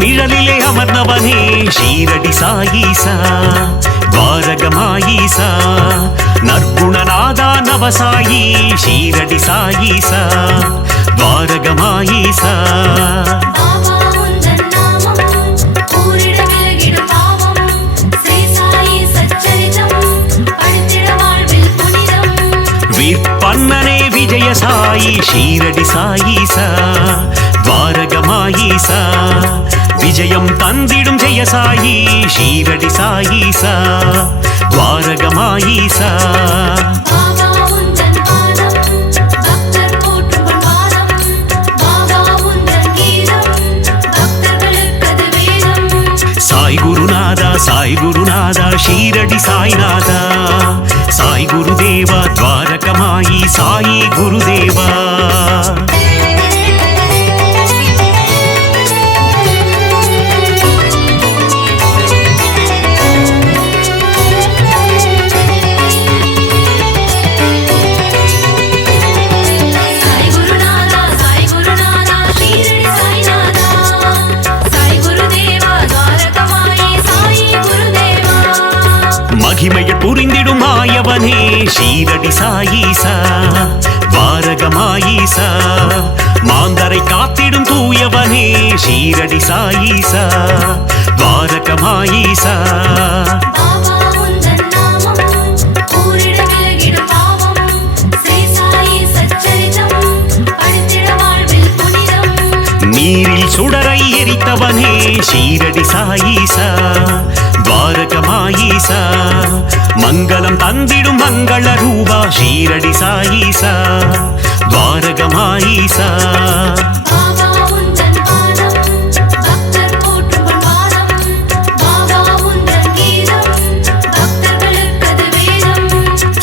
நிழலிலே அமர்ந்தவனே ஷீரடி சாயீசா துவாரகமாயீசா நற்குணநாதா நவசாயி ஷீரடி சாயீசா துவாரகமாயீசா விற்பன்னனே விஜய சாயி ஷீரடி சாயீசா துவாரகமாயீசா விஜயம் தந்திடும் ஜெய சாயி ஷீரடி சாயீசா துவாரகமாயீசா சாய் குருநாதா சாய் குருநாதா ஷீரடி சாய்நாதா சாய் குருதேவா துவாரகமாயி சாயி குருதேவா மகிமையை புரிந்திடும் மாயவனே ஷீரடி சாயீசா துவாரகமாயீசா மாந்தரை காத்திடும் தூயவனே ஷீரடி சாயீசா துவாரகமாயீசா நீரில் சுடரை எரித்தவனே ஷீரடி சாயீசா துவாரகமாயீசா மங்களம் தந்திடும் மங்கள ரூபா ஷீரடி சாயீசா துவாரகமாயீசா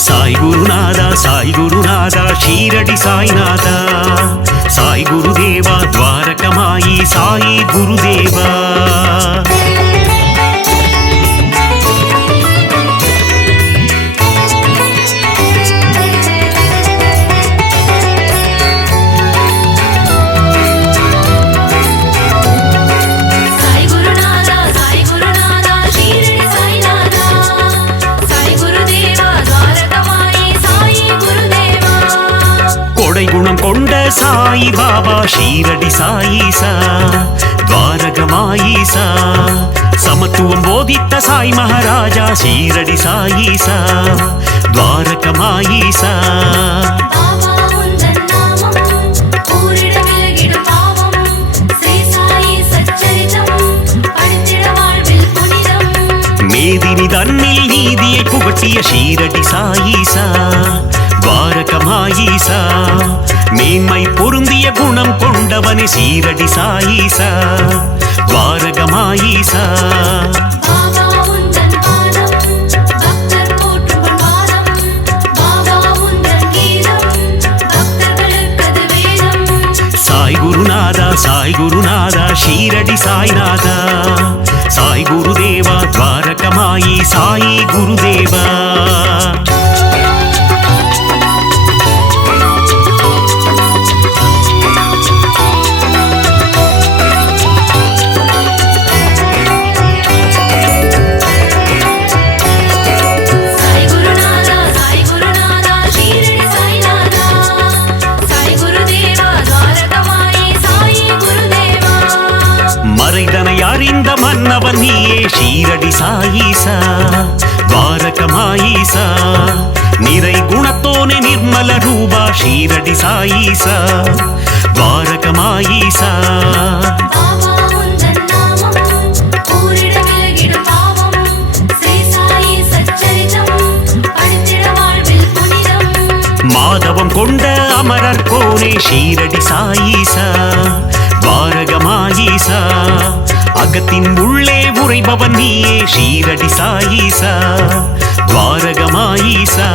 சாய் குருநாதா சாய் குருநாதா ஷீரடி சாய்நாதா சாய் குருதேவா துவாரகமாயி சாயி குருதேவா குணம் கொண்ட சாயி பாபா ஷீரடி சாயீசா துவாரகமாயீசா சமத்துவம் போதித்த சாய் மகாராஜா ஷீரடி சாயீசா துவாரகமாயீசா மேதினி தன்னில் நீதியை புகட்டிய ஷீரடி சாயீசா துவாரகமாயீசா மேன்மை பொருந்திய குணம் கொண்டவனே ஷீரடி சாயீசா துவாரகமாயீசா சாய் குருநாதா சாய் குருநாதா ஷீரடி சாய்நாதா சாய் குருதேவா துவாரகமாயி சாயி குருதேவா அறிந்த மன்னவன் நீயே ஷீரடி சாயீசா துவாரகமாயீசா நிறை குணத்தோனே நிர்மல ரூபா ஷீரடி சாயீசா துவாரகமாயீசா மாதவம் கொண்ட அமரர் கோனே ஷீரடி சாயீசா துவாரகமாயீசா அகத்தின் உள்ளே உறைபவன் நீயே ஷீரடி சாயீசா துவாரகமாயீசா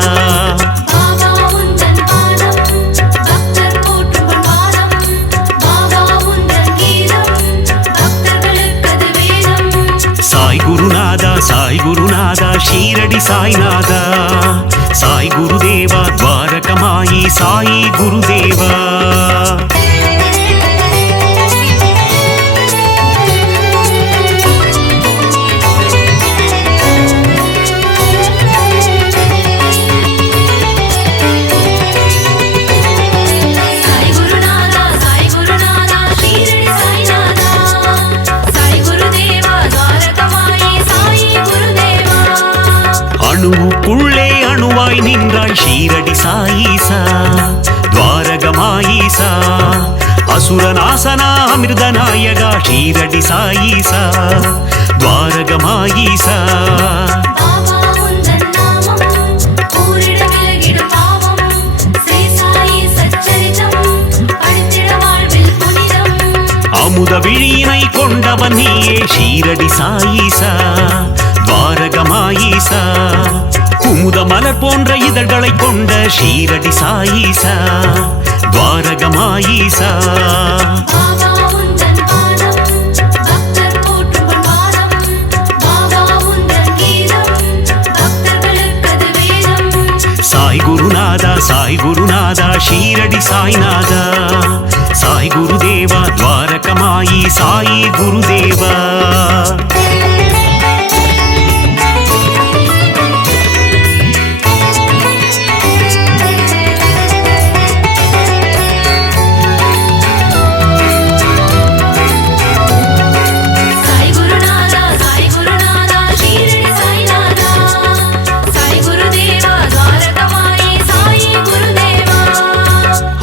சாய் குருநாதா சாய் குருநாதா ஷீரடி சாய்நாதா சாய் குருதேவா துவாரகமாயி சாயி குருதேவா அணுவுக்குள்ளே அணுவாய் நின்றாய் ஷீரடி சாயீசா துவாரகமாயீசா அசுரநாசனா அமிர்தநாயகா ஷீரடி சாயீசா துவாரகமாயீசா அமுத விழியினை கொண்டவன் நீயே ஷீரடி சாயீசா துவாரகமாயீசா குமுத மலர் போன்ற இதழ்களை கொண்ட ஷீரடி சாயீசா துவாரகமாயீசா சாய் குருநாதா சாய் குருநாதா ஷீரடி சாய்நாதா சாய் குருதேவா துவாரகமாயி சாயி குருதேவா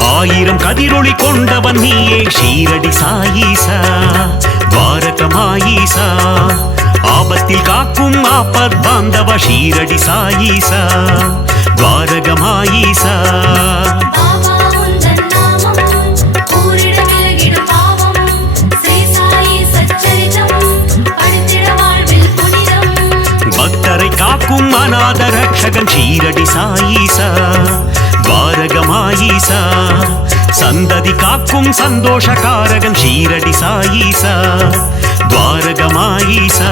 ஆயிரம் கதிரொளி கொண்டவன் நீயே ஷீரடி சாயீசா துவாரகமாயீசா ஆபத்தில் காக்கும் ஆபத் பாந்தவ ஷீரடி சாயீசா துவாரகமாயீசா பக்தரை காக்கும் அநாத ரக்ஷகன் ஷீரடி சாயீசா துவாரகமாயீசா சந்ததி காக்கும் சந்தோஷகாரகன் ஷீரடி சாயீசா துவாரகமாயீசா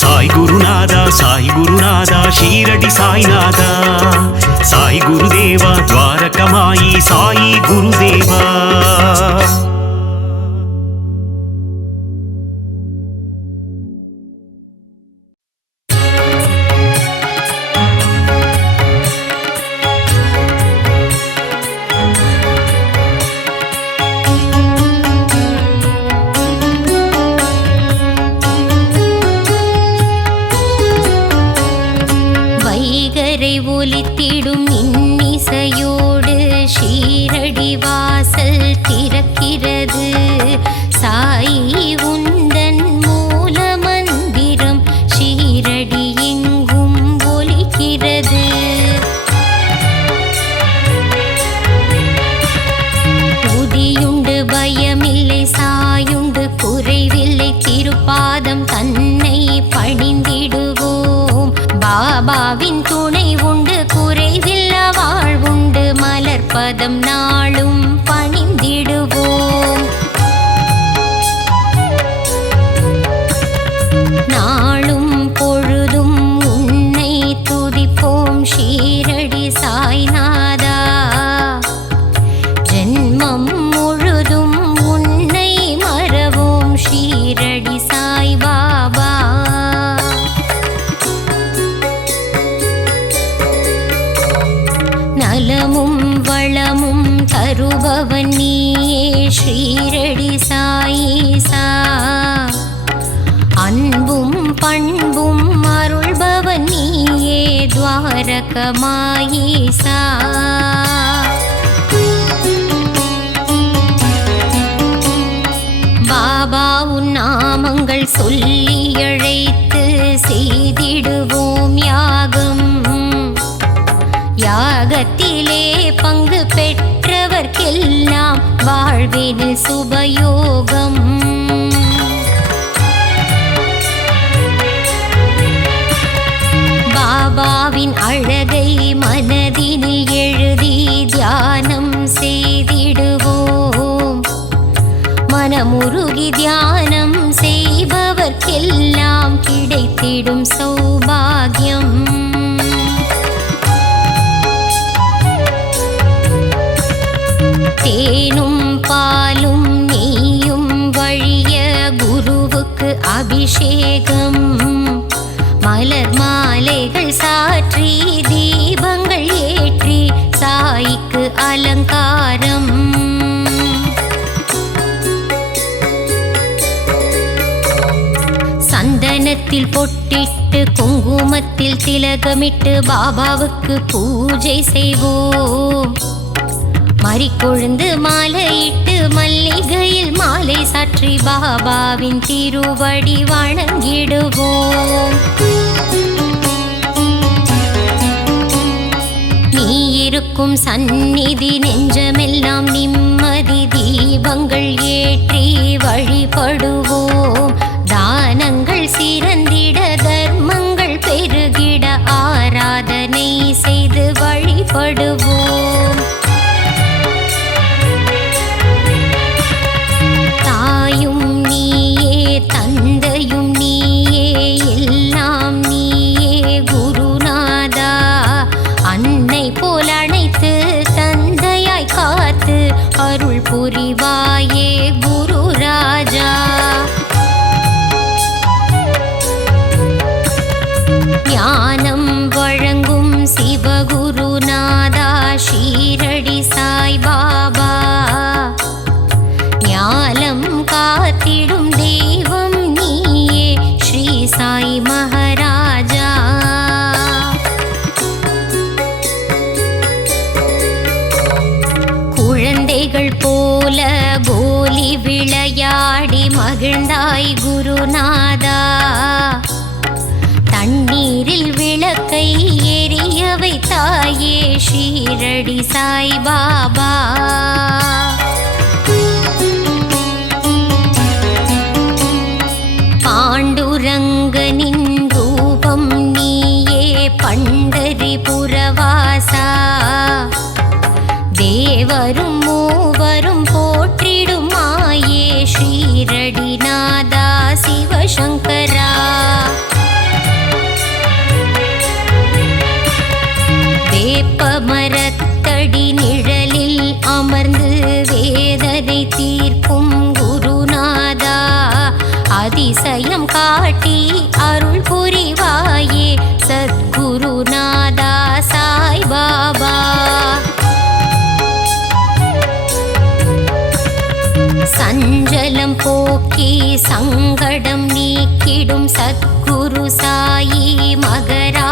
சாய் குருநாதா சாய் குருநாதா ஷீரடி சாய்நாதா சாய் குருதேவா துவாரகமாயி சாயி குருதேவா ஒலித்திடும் இன்னிசையோடு ஷீரடி வாசல் சாயீசா அன்பும் பண்பும் அருள்பவன் நீயே துவாரகமாயீசா பாபா உன் நாமங்கள் சொல்லி அழைத்து செய்திடுவோம் யாகம் யாகத்திலே பங்கு பெற்றவர்க்கெல்லாம் வாழ்வினில் சுபயோகம் பாபாவின் அழகை மனதினில் எழுதி தியானம் செய்திடுவோம் மனமுருகி தியானம் செய்பவர்க்கெல்லாம் கிடைத்திடும் சௌபாகியம் தேனும் பாலும் நெய்யும் வழிய குருவுக்கு அபிஷேகம் மலர் மாலைகள் சாற்றி தீபங்கள் ஏற்றி சாய்க்கு அலங்காரம் சந்தனத்தில் பொட்டிட்டு குங்குமத்தில் திலகமிட்டு பாபாவுக்கு பூஜை செய்வோம் மறிக்கொழுந்து மாலையிட்டு மல்லிகையில் மாலை சாற்றி பாபாவின் திருவடி வணங்கிடுவோம் நீ இருக்கும் சந்நிதி நெஞ்சமெல்லாம் நிம்மதி தீபங்கள் ஏற்றி வழிபடுவோம் தானங்கள் சிறந்திட தர்மங்கள் பெருகிட ஆராதனை செய்து வழிபடுவோம் தாயும் நீயே தந்தையும் நீயே எல்லாம் நீயே குருநாதா அன்னை போல் அணைத்து தந்தையாய் காத்து அருள் புரிவாயே குரு ராஜா ஞானம் வழங்கும் சிவகுருநாதா ஷீரடி சாய் பாபா ஞானம் காத்திடும் தெய்வம் நீயே ஸ்ரீ சாய் மகாராஜா குழந்தைகள் போல கோலி விளையாடி மகிழ்ந்தாய் குருநாதா தண்ணீரில் விளக்கை எரிய வைத்தாயே ஷீரடி சாய் பாபா பாண்டுரங்கனின் ரூபம் நீயே பண்டரிபுரவாசா தேவரும் மூவரும் போற்றிடும் மாயே ஷீரடிநாதா சிவசங்கரா வேப்ப மரத்தடி நிழலில் அமர்ந்து வேதனை தீர்க்கும் குருநாதா அதிசயம் காட்டி அருள் புரிவாயே சத்குருநாதா சாய் பாபா சஞ்சலம் போக்கி சங்கடம் நீக்கிடும் சத்குரு சாயி மகரா